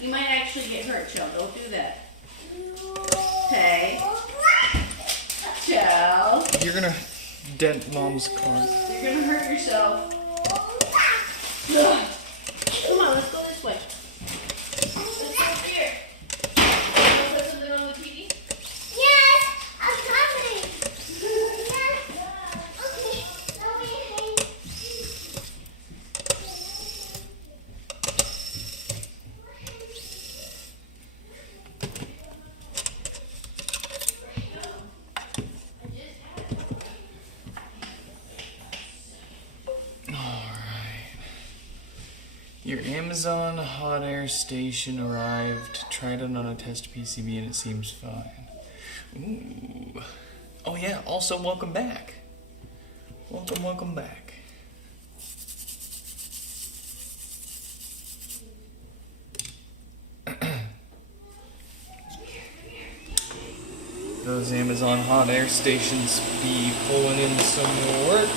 You might actually get hurt, Chell. Don't do that. Hey. Chell. You're gonna dent Mom's car. You're gonna hurt yourself. Ugh. Come on, let's go this way. Let's go up here. Want to put something on the TV? Yes, I'm coming. Okay, let me hang. Your Amazon hot air station arrived. Tried it on a test PCB and it seems fine. Ooh. Oh yeah, also welcome back. Welcome back. Those Amazon hot air stations be pulling in some more work.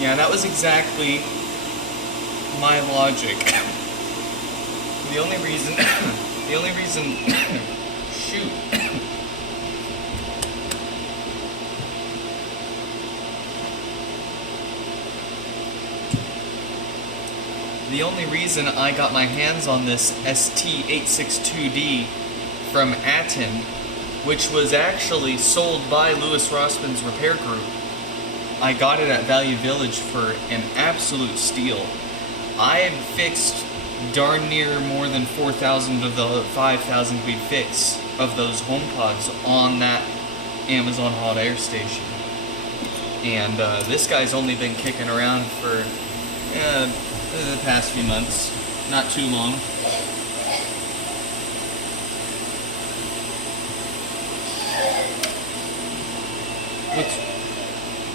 Yeah, that was exactly my logic. The only reason, shoot. The only reason I got my hands on this ST862D from Atten, which was actually sold by Louis Rossman's Repair Group, I got it at Value Village for an absolute steal. I had fixed darn near more than 4,000 of the 5,000 we fixed of those HomePods on that Amazon hot air station. And this guy's only been kicking around for the past few months, not too long.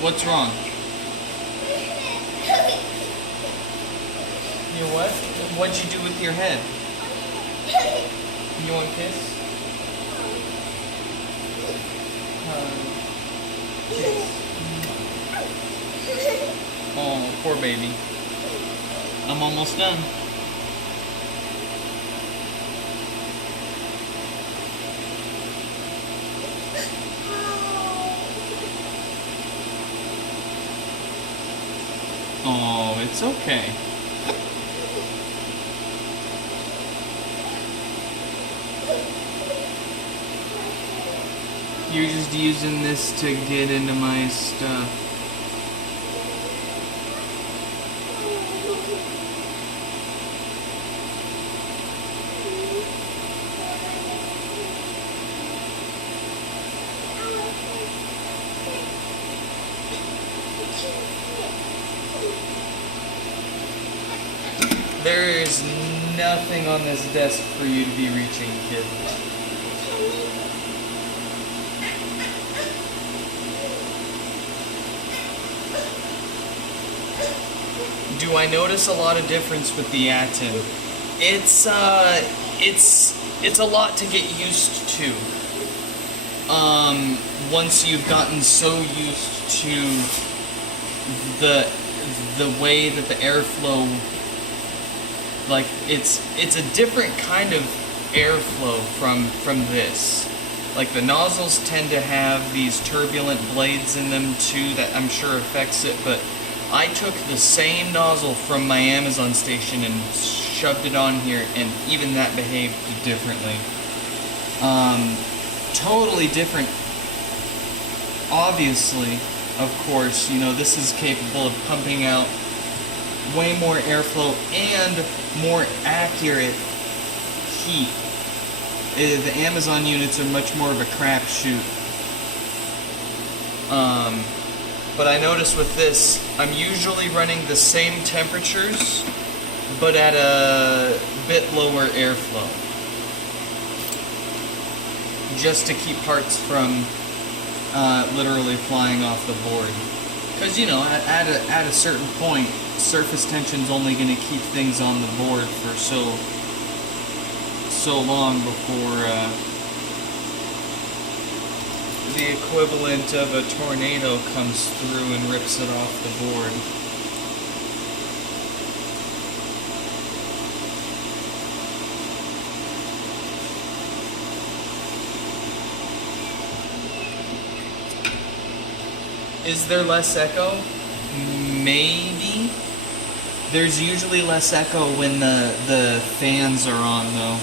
What's wrong? You what? What'd you do with your head? You want a kiss? Kiss. Oh, poor baby. I'm almost done. Oh, it's okay. You're just using this to get into my stuff. There is nothing on this desk for you to be reaching, kid. Do I notice a lot of difference with the Atten? It's a lot to get used to. Once you've gotten so used to the way that the airflow, like it's a different kind of airflow from this. Like the nozzles tend to have these turbulent blades in them too that I'm sure affects it, but I took the same nozzle from my Amazon station and shoved it on here, and even that behaved differently. Totally different obviously, of course, this is capable of pumping out way more airflow and more accurate heat. The Amazon units are much more of a crapshoot. But I notice with this, I'm usually running the same temperatures, but at a bit lower airflow. Just to keep parts from literally flying off the board. Because, at a certain point, surface tension's only going to keep things on the board for so long before the equivalent of a tornado comes through and rips it off the board. Is there less echo? Maybe. There's usually less echo when the fans are on, though.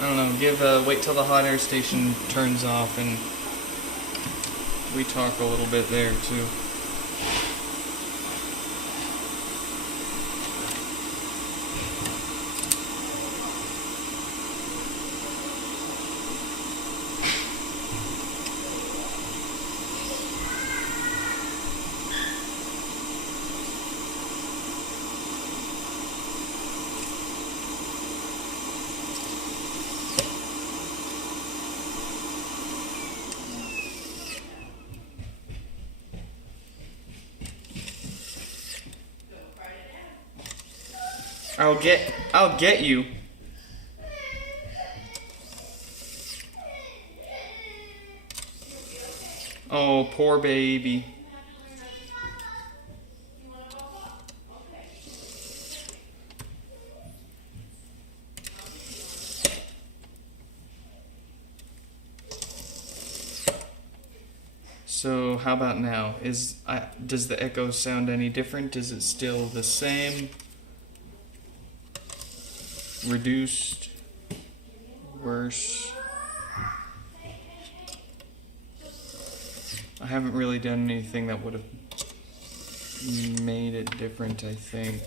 I don't know, wait till the hot air station turns off and we talk a little bit there too. I'll get you. Oh, poor baby. So how about now? Does the echo sound any different? Is it still the same? Reduced? Worse? I haven't really done anything that would have made it different, I think.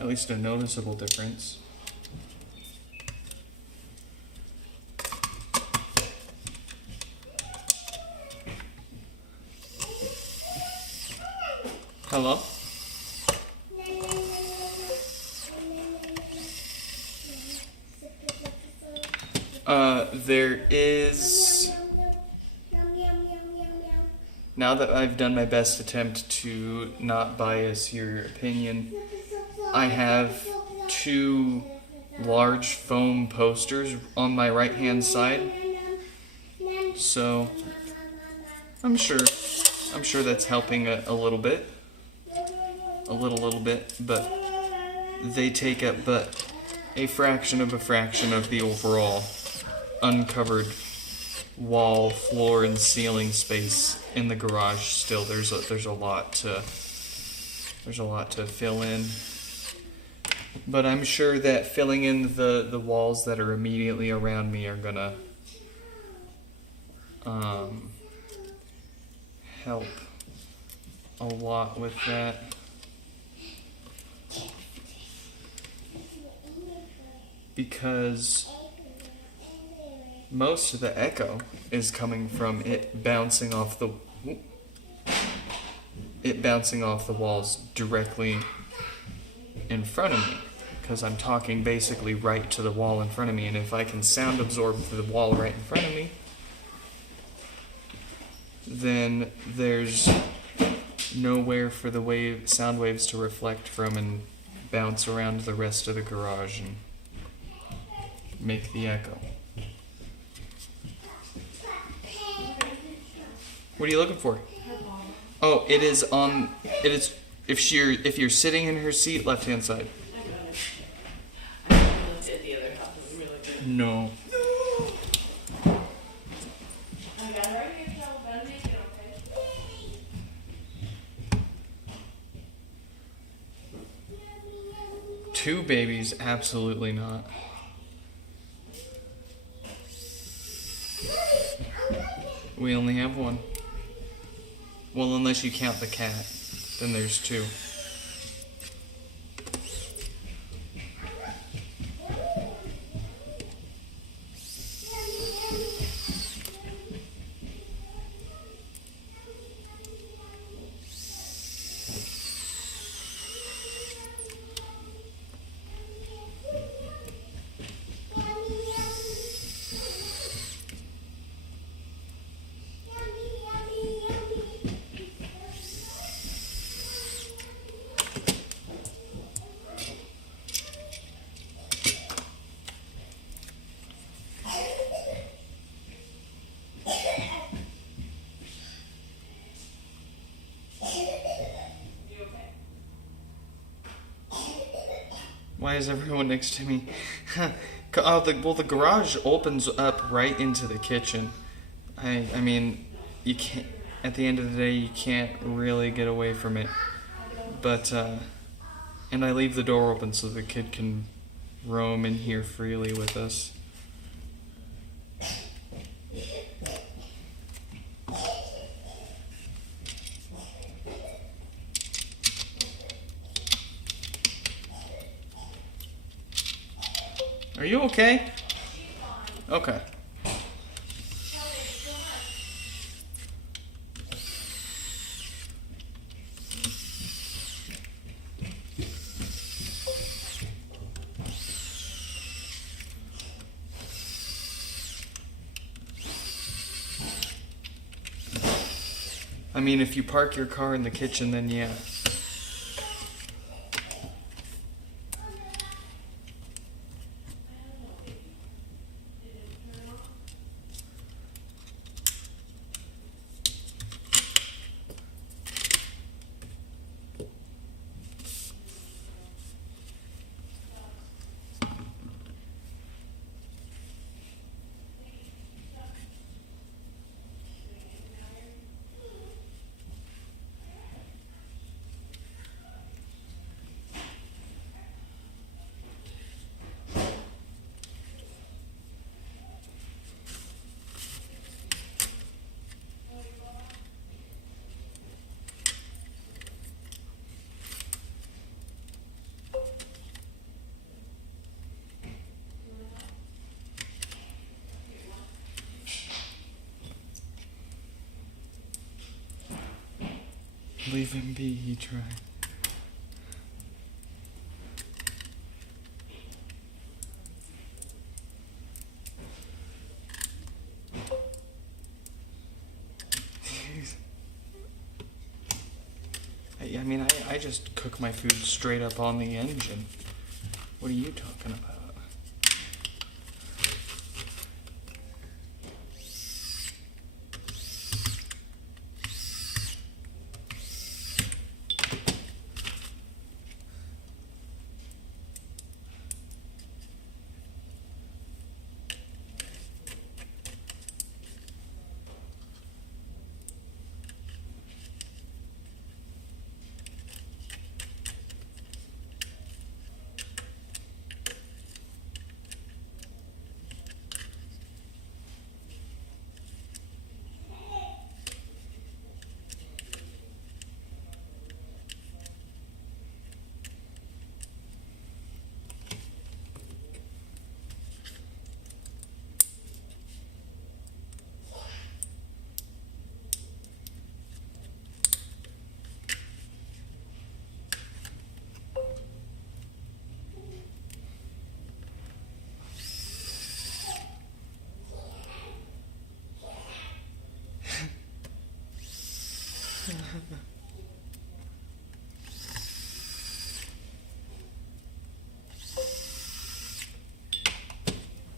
At least a noticeable difference. Hello? There is... Now that I've done my best attempt to not bias your opinion, I have 2 large foam posters on my right-hand side. So, I'm sure that's helping a little bit. A little bit, but they take up but a fraction of the overall uncovered wall, floor, and ceiling space in the garage. Still, there's a lot to fill in, but I'm sure that filling in the walls that are immediately around me are gonna help a lot with that. Because most of the echo is coming from it bouncing off the walls directly in front of me, because I'm talking basically right to the wall in front of me, and if I can sound absorb the wall right in front of me, then there's nowhere for the sound waves to reflect from and bounce around the rest of the garage and make the echo. What are you looking for? Oh, it is if you're sitting in her seat, left-hand side. No. 2 babies, absolutely not. We only have 1. Well, unless you count the cat, then there's 2. Why is everyone next to me? The garage opens up right into the kitchen. I mean, you can't, at the end of the day, you can't really get away from it. But, and I leave the door open so the kid can roam in here freely with us. Are you okay? Okay. I mean, if you park your car in the kitchen, then yeah. Leave him be, he tried. I mean, I just cook my food straight up on the engine. What are you talking about?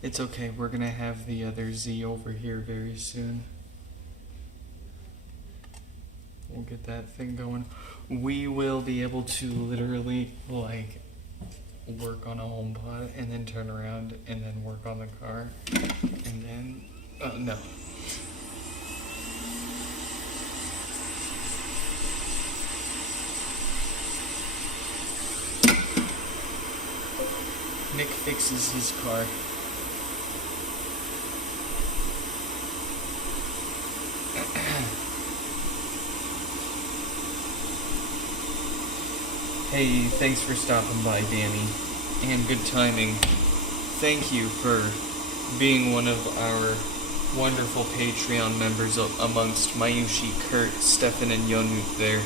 It's okay, we're gonna have the other Z over here very soon. We'll get that thing going. We will be able to literally, like, work on a HomePod and then turn around and then work on the car. And then, no. This is his car. Hey, thanks for stopping by, Danny. And good timing. Thank you for being one of our wonderful Patreon members amongst Mayushi, Kurt, Stefan, and Yonut there.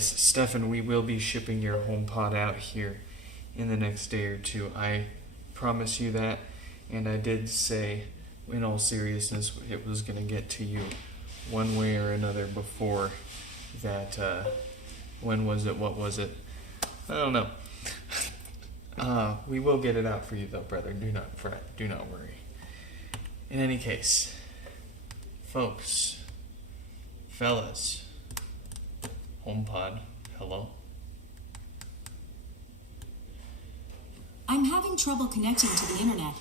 Stefan, we will be shipping your HomePod out here in the next day or two. I promise you that. And I did say, in all seriousness, it was going to get to you one way or another before that. When was it? What was it? I don't know. We will get it out for you, though, brother. Do not fret. Do not worry. In any case, folks, fellas, HomePod, hello? I'm having trouble connecting to the internet.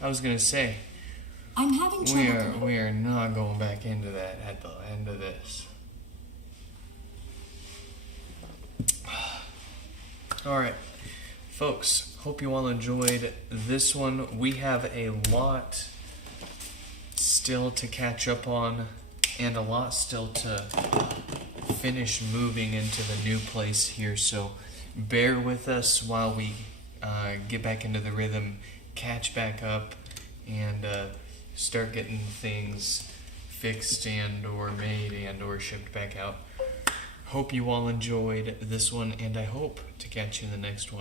I was going to say, I'm having trouble. we are not going back into that at the end of this. Alright, folks, hope you all enjoyed this one. We have a lot still to catch up on and a lot still to finish moving into the new place here, so bear with us while we get back into the rhythm, catch back up, and start getting things fixed and or made and or shipped back out. Hope you all enjoyed this one, and I hope to catch you in the next one.